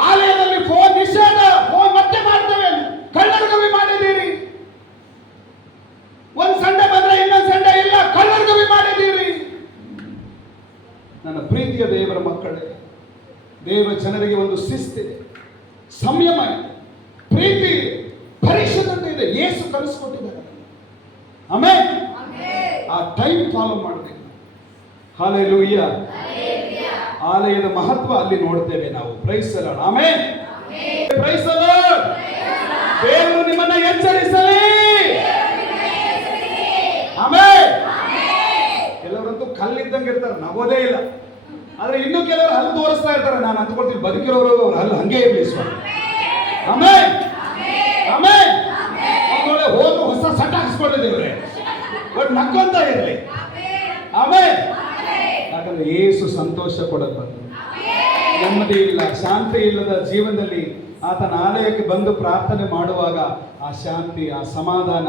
ಆಲಯದಲ್ಲಿ ಫೋನ್ ನಿಷೇಧ, ಫೋನ್ ಮತ್ತೆ ಮಾಡ್ತೇವೆ, ಕಳ್ಳರ ಗವಿ ಮಾಡಿದ್ದೀರಿ. ಒಂದ್ ಸಂಡೆ ಬಂದ್ರೆ ಇನ್ನೊಂದು ಸಂಡೆ ಇಲ್ಲ, ಕಳ್ಳರ ಗವಿ ಮಾಡಿದ್ದೀರಿ. ನನ್ನ ಪ್ರೀತಿಯ ದೇವರ ಮಕ್ಕಳೇ, ದೇವರ ಜನರಿಗೆ ಒಂದು ಶಿಸ್ತಿದೆ, ಸಂಯಮ ಇದೆ, ಪ್ರೀತಿ ಇದೆ, ಪರಿಶುದ್ಧತೆ ಇದೆ. ಯೇಸು ಕಲಿಸ್ಕೊಟ್ಟಿದ್ದಾರೆ. ಆಮೇಲೆ ಆ ಟೈಮ್ ಫಾಲೋ ಮಾಡಬೇಕು. ಹಲ್ಲೆಲೂಯಾ. ಆಲಯದ ಮಹತ್ವ ಅಲ್ಲಿ ನೋಡ್ತೇವೆ ನಾವು. Praise the lord. Amen. Praise the lord. ದೇವರು ನಿಮ್ಮನ್ನ ಎಚ್ಚರಿಸಲಿ. ಆಮೆನ್. ಕೆಲವರಂತೂ ಕಲ್ಲಿದ್ದಂಗೆ ಇರ್ತಾರೆ, ನಗೋದೇ ಇಲ್ಲ. ಆದ್ರೆ ಇನ್ನು ಕೆಲವರು ಹಲ್ಲು ತೋರಿಸ್ತಾ ಇರ್ತಾರೆ. ನಾನು ಅಂದ್ಕೊಳ್ತೀನಿ, ಬದುಕಿರೋರು ಅವ್ರ ಹಲ್ಲು ಹಂಗೆ ಇರಲಿ ಸ್ವಾಮಿ. ಆಮೆನ್. ಆಮೆನ್. ಒಂದೊಳ್ಳೆ ಹೋಗಿ ಹೊಸ ಸಟ್ಟ ಹಾಕಿಸ್ಕೊಂಡಿದ್ದೇವ್ರೆ, ಬಟ್ ನಕ್ಕೊಂತ ಇರಲಿ. ಆಮೆನ್. ಯಾಕಂದ್ರೆ ಯೇಸು ಸಂತೋಷ ಕೊಡಕ್ ಬಂದು, ನೆಮ್ಮದಿ ಇಲ್ಲ, ಶಾಂತಿ ಇಲ್ಲದ ಜೀವನದಲ್ಲಿ ಆತನ ಆಲಯಕ್ಕೆ ಬಂದು ಪ್ರಾರ್ಥನೆ ಮಾಡುವಾಗ ಆ ಶಾಂತಿ, ಆ ಸಮಾಧಾನ,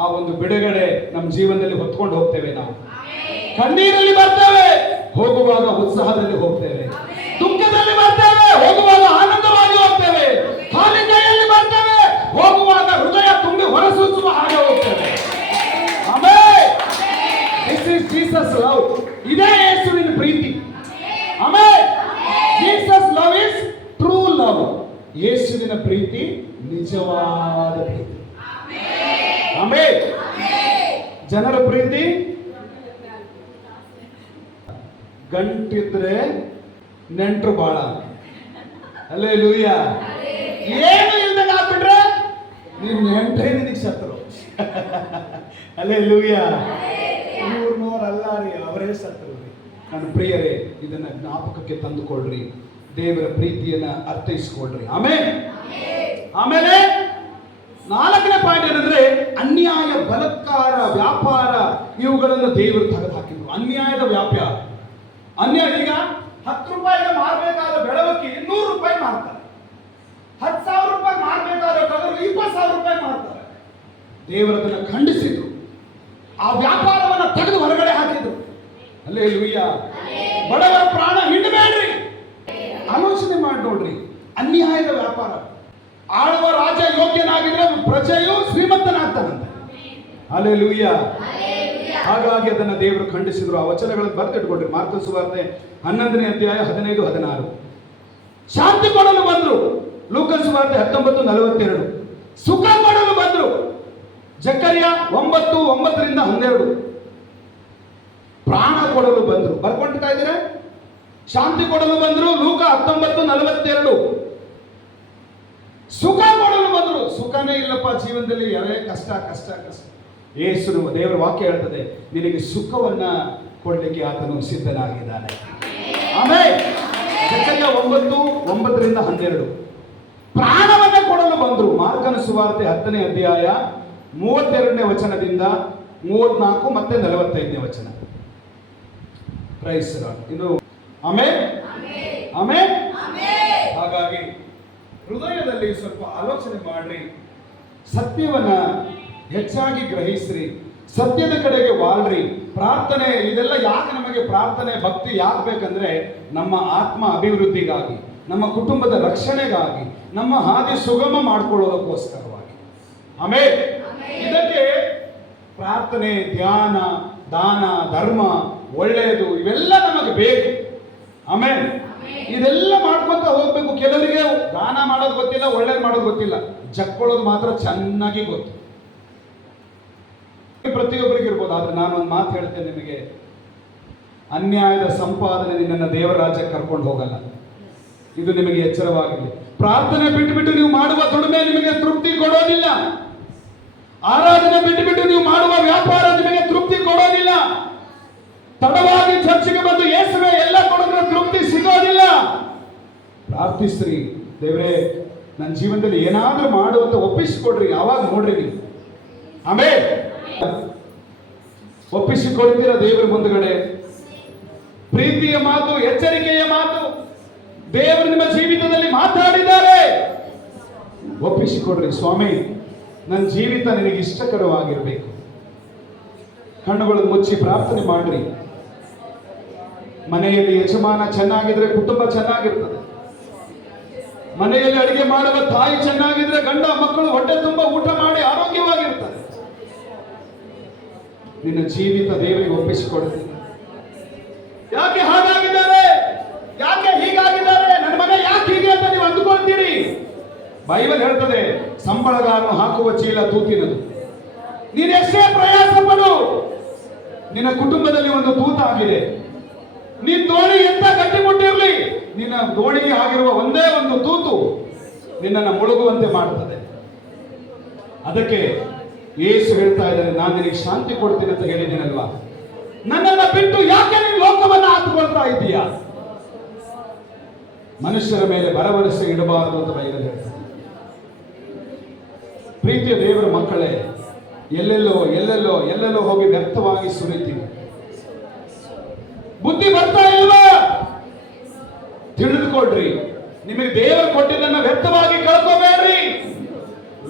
ಆ ಒಂದು ಬಿಡುಗಡೆ ನಮ್ಮ ಜೀವನದಲ್ಲಿ ಹೊತ್ಕೊಂಡು ಹೋಗ್ತೇವೆ. ನಾವು ಕಣ್ಣೀರಲ್ಲಿ ಬರ್ತೇವೆ, ಹೋಗುವಾಗ ಉತ್ಸಾಹದಲ್ಲಿ ಹೋಗ್ತೇವೆ. ದುಃಖದಲ್ಲಿ ಬರ್ತೇವೆ, ಹೋಗುವಾಗ ಆನಂದವಾಗಿ ಹೋಗ್ತೇವೆ. ಖಾಲಿ ಕೈಯಲ್ಲಿ ಬರ್ತೇವೆ, ಹೋಗುವಾಗ ಹೃದಯ ತುಂಬಿ ಹೊರಸೂಸುವ ಹಾಗೆ ಹೋಗ್ತೇವೆ. Amen. This is Jesus love. ಇದೇ ಯೇಸುವಿನ ಪ್ರೀತಿ. Amen. Jesus love is true love. ಯೇಸುವಿನ ಪ್ರೀತಿ ನಿಜವಾದ ಪ್ರೀತಿ. ಆಮೆನ್. ಜನರ ಪ್ರೀತಿ ಗಂಟಿದ್ರೆ ನೆಂಟ್ರು ಬಾಳ. ಹಲ್ಲೆಲೂಯಾ. ಏನು ಇಲ್ದಾಗ ಆಗ್ಬಿಟ್ರೆ ನೀನ್ ನೆಂಟ್ರೇ ನಿನಗೆ ಶತ್ರು. ಹಲ್ಲೆಲೂಯಾ. ಇವ್ರನ್ನೋರಲ್ಲ ರೀ, ಅವರೇ ಸತ್ತರು. ನನ್ನ ಪ್ರಿಯರೇ, ಇದನ್ನ ಜ್ಞಾಪಕಕ್ಕೆ ತಂದುಕೊಳ್ಳ್ರಿ. ದೇವರ ಪ್ರೀತಿಯನ್ನ ಅರ್ಥೈಸಿಕೊಳ್ಳ್ರಿ. ಆಮೇಲೆ 4ನೇ ಪಾಯಿಂಟ್ ಏನಂದ್ರೆ, ಅನ್ಯಾಯ, ಬಲಾತ್ಕಾರ, ವ್ಯಾಪಾರ ಇವುಗಳನ್ನು ದೇವರು ತೆಗೆದು ಹಾಕಿದ್ರು. ಅನ್ಯಾಯದ ವ್ಯಾಪಾರ, ಅನ್ಯಾಯ. ಈಗ 10 ರೂಪಾಯಿಗೆ ಮಾರಬೇಕಾದ ಬೆಳವಕ್ಕಿ 100 ರೂಪಾಯಿ ಮಾರ್ತಾರೆ. 10,000 ರೂಪಾಯಿ ಮಾರಬೇಕಾದ ಟಗರು 20,000 ರೂಪಾಯಿ ಮಾರ್ತಾರೆ. ದೇವರದನ್ನು ಖಂಡಿಸಿದ್ರು. ಆ ವ್ಯಾಪಾರವನ್ನು ತೆಗೆದು ಹೊರಗಡೆ ಹಾಕಿದ್ರು. ಹಲ್ಲೆಲೂಯಾ. ಬಡವರ ಪ್ರಾಣ ಹಿಂಡಬೇಡ್ರಿ. ಆಲೋಚನೆ ಮಾಡಿ ನೋಡ್ರಿ, ಅನ್ಯಾಯದ ವ್ಯಾಪಾರ. ಆಳುವ ರಾಜ ಯೋಗ್ಯನಾಗಿದ್ರೆ ಪ್ರಜೆಯು ಶ್ರೀಮಂತನಾಗ್ತಾನಂತೆ. ಹಲ್ಲೆಲೂಯಾ. ಹಾಗಾಗಿ ಅದನ್ನ ದೇವರು ಖಂಡಿಸಿದ್ರು. ಆ ವಚನಗಳನ್ನು ಬರೆದಿಟ್ಕೊಡ್ರಿ. ಮಾರ್ಕ ಸುವಾರ್ತೆ 11ನೇ ಅಧ್ಯಾಯ 15, 16. ಶಾಂತಿ ಕೊಡಲು ಬಂದ್ರು. ಲೂಕನ ಸುವಾರ್ತೆ 19:42. ಸುಖ ಕೊಡಲು ಬಂದ್ರು. ಜಕರ್ಯ 9:9 12. ಪ್ರಾಣ ಕೊಡಲು ಬಂದ್ರು. ಬರ್ಕೊಂಡ್ತಾ ಇದ್ದೀರಾ? ಶಾಂತಿ ಕೊಡಲು ಬಂದ್ರು. ಲೂಕ 19:42. ಸುಖ ಕೊಡಲು ಬಂದ್ರು. ಸುಖನೇ ಇಲ್ಲಪ್ಪ ಜೀವನದಲ್ಲಿ, ಯಾರೇ ಕಷ್ಟ ಕಷ್ಟ ಕಷ್ಟ. ಯೇಸು, ದೇವರ ವಾಕ್ಯ ಹೇಳ್ತದೆ, ನಿನಗೆ ಸುಖವನ್ನ ಕೊಡ್ಲಿಕ್ಕೆ ಆತನು ಸಿದ್ಧನಾಗಿದ್ದಾನೆ. ಆಮೇಲೆ ಜಕರ್ಯ 9:9 12. ಪ್ರಾಣವನ್ನ ಕೊಡಲು ಬಂದ್ರು. ಮಾರ್ಕನ ಸುವಾರ್ತೆ 10ನೇ ಅಧ್ಯಾಯ 32ನೇ ವಚನದಿಂದ 34 ಮತ್ತೆ 45ನೇ ವಚನ. Praise lord. ಇದು ಆಮೇಲೆ ಹಾಗಾಗಿ ಹೃದಯದಲ್ಲಿ ಸ್ವಲ್ಪ ಆಲೋಚನೆ ಮಾಡ್ರಿ. ಸತ್ಯವನ್ನ ಹೆಚ್ಚಾಗಿ ಗ್ರಹಿಸ್ರಿ. ಸತ್ಯದ ಕಡೆಗೆ ವಾಳ್ರಿ. ಪ್ರಾರ್ಥನೆ, ಇದೆಲ್ಲ ಯಾಕೆ ನಮಗೆ ಪ್ರಾರ್ಥನೆ ಭಕ್ತಿ ಯಾಕೆ ಬೇಕಂದ್ರೆ, ನಮ್ಮ ಆತ್ಮ ಅಭಿವೃದ್ಧಿಗಾಗಿ, ನಮ್ಮ ಕುಟುಂಬದ ರಕ್ಷಣೆಗಾಗಿ, ನಮ್ಮ ಹಾದಿ ಸುಗಮ ಮಾಡಿಕೊಳ್ಳೋದಕ್ಕೋಸ್ಕರವಾಗಿ. ಆಮೇಲೆ ಇದಕ್ಕೆ ಪ್ರಾರ್ಥನೆ, ಧ್ಯಾನ, ದಾನ, ಧರ್ಮ, ಒಳ್ಳೆಯದು ಇವೆಲ್ಲ ನಮಗೆ ಬೇಕು. ಆಮೇಲೆ ಇದೆಲ್ಲ ಮಾಡ್ಕೊಂತ ಹೋಗ್ಬೇಕು. ಕೆಲವರಿಗೆ ದಾನ ಮಾಡೋದು ಗೊತ್ತಿಲ್ಲ, ಒಳ್ಳೇದು ಮಾಡೋದು ಗೊತ್ತಿಲ್ಲ, ಜಕ್ಕೊಳ್ಳೋದು ಮಾತ್ರ ಚೆನ್ನಾಗಿ ಗೊತ್ತು. ಪ್ರತಿಯೊಬ್ಬರಿಗೆ ಇರ್ಬೋದು. ಆದ್ರೆ ನಾನೊಂದು ಮಾತು ಹೇಳ್ತೇನೆ ನಿಮಗೆ, ಅನ್ಯಾಯದ ಸಂಪಾದನೆ ನಿನ್ನನ್ನು ದೇವರ ರಾಜ್ಯಕ್ಕೆ ಕರ್ಕೊಂಡು ಹೋಗಲ್ಲ. ಇದು ನಿಮಗೆ ಎಚ್ಚರವಾಗಿದೆ. ಪ್ರಾರ್ಥನೆ ಬಿಟ್ಟು ನೀವು ಮಾಡುವ ದುಡಿಮೆ ನಿಮಗೆ ತೃಪ್ತಿ ಕೊಡೋದಿಲ್ಲ. ಆರಾಧನೆ ಬಿಟ್ಟು ನೀವು ಮಾಡುವ ವ್ಯಾಪಾರ ನಿಮಗೆ ತೃಪ್ತಿ ಕೊಡೋದಿಲ್ಲ. ತಡವಾಗಿ ಚರ್ಚೆಗೆ ಬಂದು ಯೇಸುವೆ ಎಲ್ಲ ಕೊಡೋದ್ರ ತೃಪ್ತಿ ಸಿಗೋದಿಲ್ಲ. ಪ್ರಾರ್ಥಿಸ್ರಿ, ದೇವರೇ ನನ್ನ ಜೀವನದಲ್ಲಿ ಏನಾದ್ರೂ ಮಾಡುವಂತ ಒಪ್ಪಿಸಿಕೊಡ್ರಿ. ಯಾವಾಗ ನೋಡ್ರಿ ನೀವು. ಆಮೇಲೆ ಒಪ್ಪಿಸಿಕೊಡ್ತೀರ ದೇವರ ಮುಂದುಗಡೆ. ಪ್ರೀತಿಯ ಮಾತು, ಎಚ್ಚರಿಕೆಯ ಮಾತು ದೇವರು ನಿಮ್ಮ ಜೀವಿತದಲ್ಲಿ ಮಾತಾಡಿದ್ದಾರೆ. ಒಪ್ಪಿಸಿಕೊಡ್ರಿ. ಸ್ವಾಮಿ, ನನ್ನ ಜೀವಿತ ನಿನಗೆ ಇಷ್ಟಕರವಾಗಿರ್ಬೇಕು. ಕಣ್ಣುಗಳನ್ನು ಮುಚ್ಚಿ ಪ್ರಾರ್ಥನೆ ಮಾಡ್ರಿ. ಮನೆಯಲ್ಲಿ ಯಜಮಾನ ಚೆನ್ನಾಗಿದ್ರೆ ಕುಟುಂಬ ಚೆನ್ನಾಗಿರ್ತದೆ. ಮನೆಯಲ್ಲಿ ಅಡಿಗೆ ಮಾಡುವ ತಾಯಿ ಚೆನ್ನಾಗಿದ್ರೆ ಗಂಡ ಮಕ್ಕಳು ಹೊಟ್ಟೆ ತುಂಬ ಊಟ ಮಾಡಿ ಆರೋಗ್ಯವಾಗಿರ್ತಾರೆ. ನಿನ್ನ ಜೀವಿತ ದೇವರಿಗೆ ಒಪ್ಪಿಸಿಕೊಡ್ತೀನಿ. ಯಾಕೆ ಹಾಗಾಗಿದ್ದಾರೆ, ಯಾಕೆ ಹೀಗಾಗಿದ್ದಾರೆ, ನನ್ನ ಮನೆ ಯಾಕೆ ಹೀಗೆ ಅಂತ ನೀವು ಅಂದುಕೊಳ್ತೀರಿ. ಬೈಬಲ್ ಹೇಳ್ತದೆ, ಸಂಬಳಗಾರನು ಹಾಕುವ ಚೀಲ ತೂತಿನದು. ನೀನು ಎಷ್ಟೇ ಪ್ರಯಾಸ ಪಡು, ನಿನ್ನ ಕುಟುಂಬದಲ್ಲಿ ಒಂದು ತೂತ ಆಗಿದೆ. ನಿನ್ನ ದೋಣಿ ಎಂತ ಗಟ್ಟಿಮುಟ್ಟಿರಲಿ, ನಿನ್ನ ದೋಣಿಗೆ ಆಗಿರುವ ಒಂದೇ ಒಂದು ತೂತು ನಿನ್ನನ್ನು ಮುಳುಗುವಂತೆ ಮಾಡುತ್ತದೆ. ಅದಕ್ಕೆ ಯೇಸು ಹೇಳ್ತಾ ಇದ್ದಾರೆ, ನಾನು ನಿನಗೆ ಶಾಂತಿ ಕೊಡ್ತೀನಿ ಅಂತ ಹೇಳಿದ್ದೀನಲ್ವಾ, ನನ್ನನ್ನ ಬಿಟ್ಟು ಯಾಕೆ ನೀನು ಲೋಕವನ್ನು ಆತುಕೊಳ್ತಾ ಇದ್ದೀಯಾ. ಮನುಷ್ಯರ ಮೇಲೆ ಭರವಸೆ ಇಡಬಾರದು ಅಂತ ಬೈಬಲ್ ಹೇಳ್ತಾರೆ. ಪ್ರೀತಿಯ ದೇವರ ಮಕ್ಕಳೇ, ಎಲ್ಲೆಲ್ಲೋ ಹೋಗಿ ವ್ಯರ್ಥವಾಗಿ ಸುರಿತೀವಿ. ಬುದ್ಧಿ ಬರ್ತಾ ಇಲ್ವಾ? ತಿಳಿದುಕೊಳ್ರಿ. ನಿಮಗೆ ದೇವರು ಕೊಟ್ಟಿದ್ದನ್ನ ವ್ಯರ್ಥವಾಗಿ ಕಳ್ಕೋಬೇಡ್ರಿ.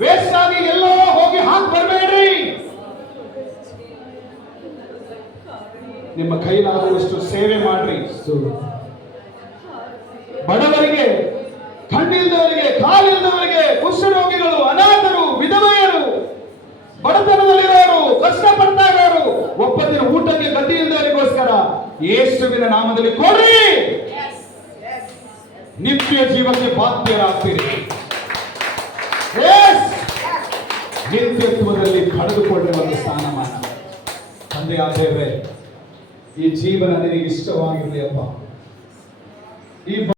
ವೇಸ್ಟ್ ಆಗಿ ಎಲ್ಲೋ ಹೋಗಿ ಹಾಕಿ ಬರಬೇಡ್ರಿ. ನಿಮ್ಮ ಕೈಲಾಗುವಷ್ಟು ಸೇವೆ ಮಾಡ್ರಿ. ಬಡವರಿಗೆ, ಕಣ್ಣಿಲ್ದವರಿಗೆ, ಕಾಲಿಲ್ದವರಿಗೆ, ಕುಷ್ಠರೋಗಿಗಳು, ಅನಾಥರು, ವಿಧವೆಯರು, ಬಡತನದಲ್ಲಿರೋರು, ಕಷ್ಟಪಡ್ತಾ ಇರೋರು, ಒಪ್ಪತ್ತಿನ ಊಟಕ್ಕೆ ಗತಿ ಇಲ್ಲದವರಿಗೋಸ್ಕರ ಯೇಸುವಿನ ನಾಮದಲ್ಲಿ ಕೊಡ್ರಿ. ನಿತ್ಯ ಜೀವಕ್ಕೆ ಬಾಧ್ಯರಾಗ್ತೀರಿ. ನಿತ್ಯತ್ವದಲ್ಲಿ ಪಡೆದುಕೊಳ್ಳುವ ಒಂದು ಸ್ಥಾನಮಾನ. ತಂದೆ ಆದೇವ್ರೆ, ಈ ಜೀವನ ನಿನಗೆ ಇಷ್ಟವಾಗಿರಲಿ ಅಪ್ಪ. ಈ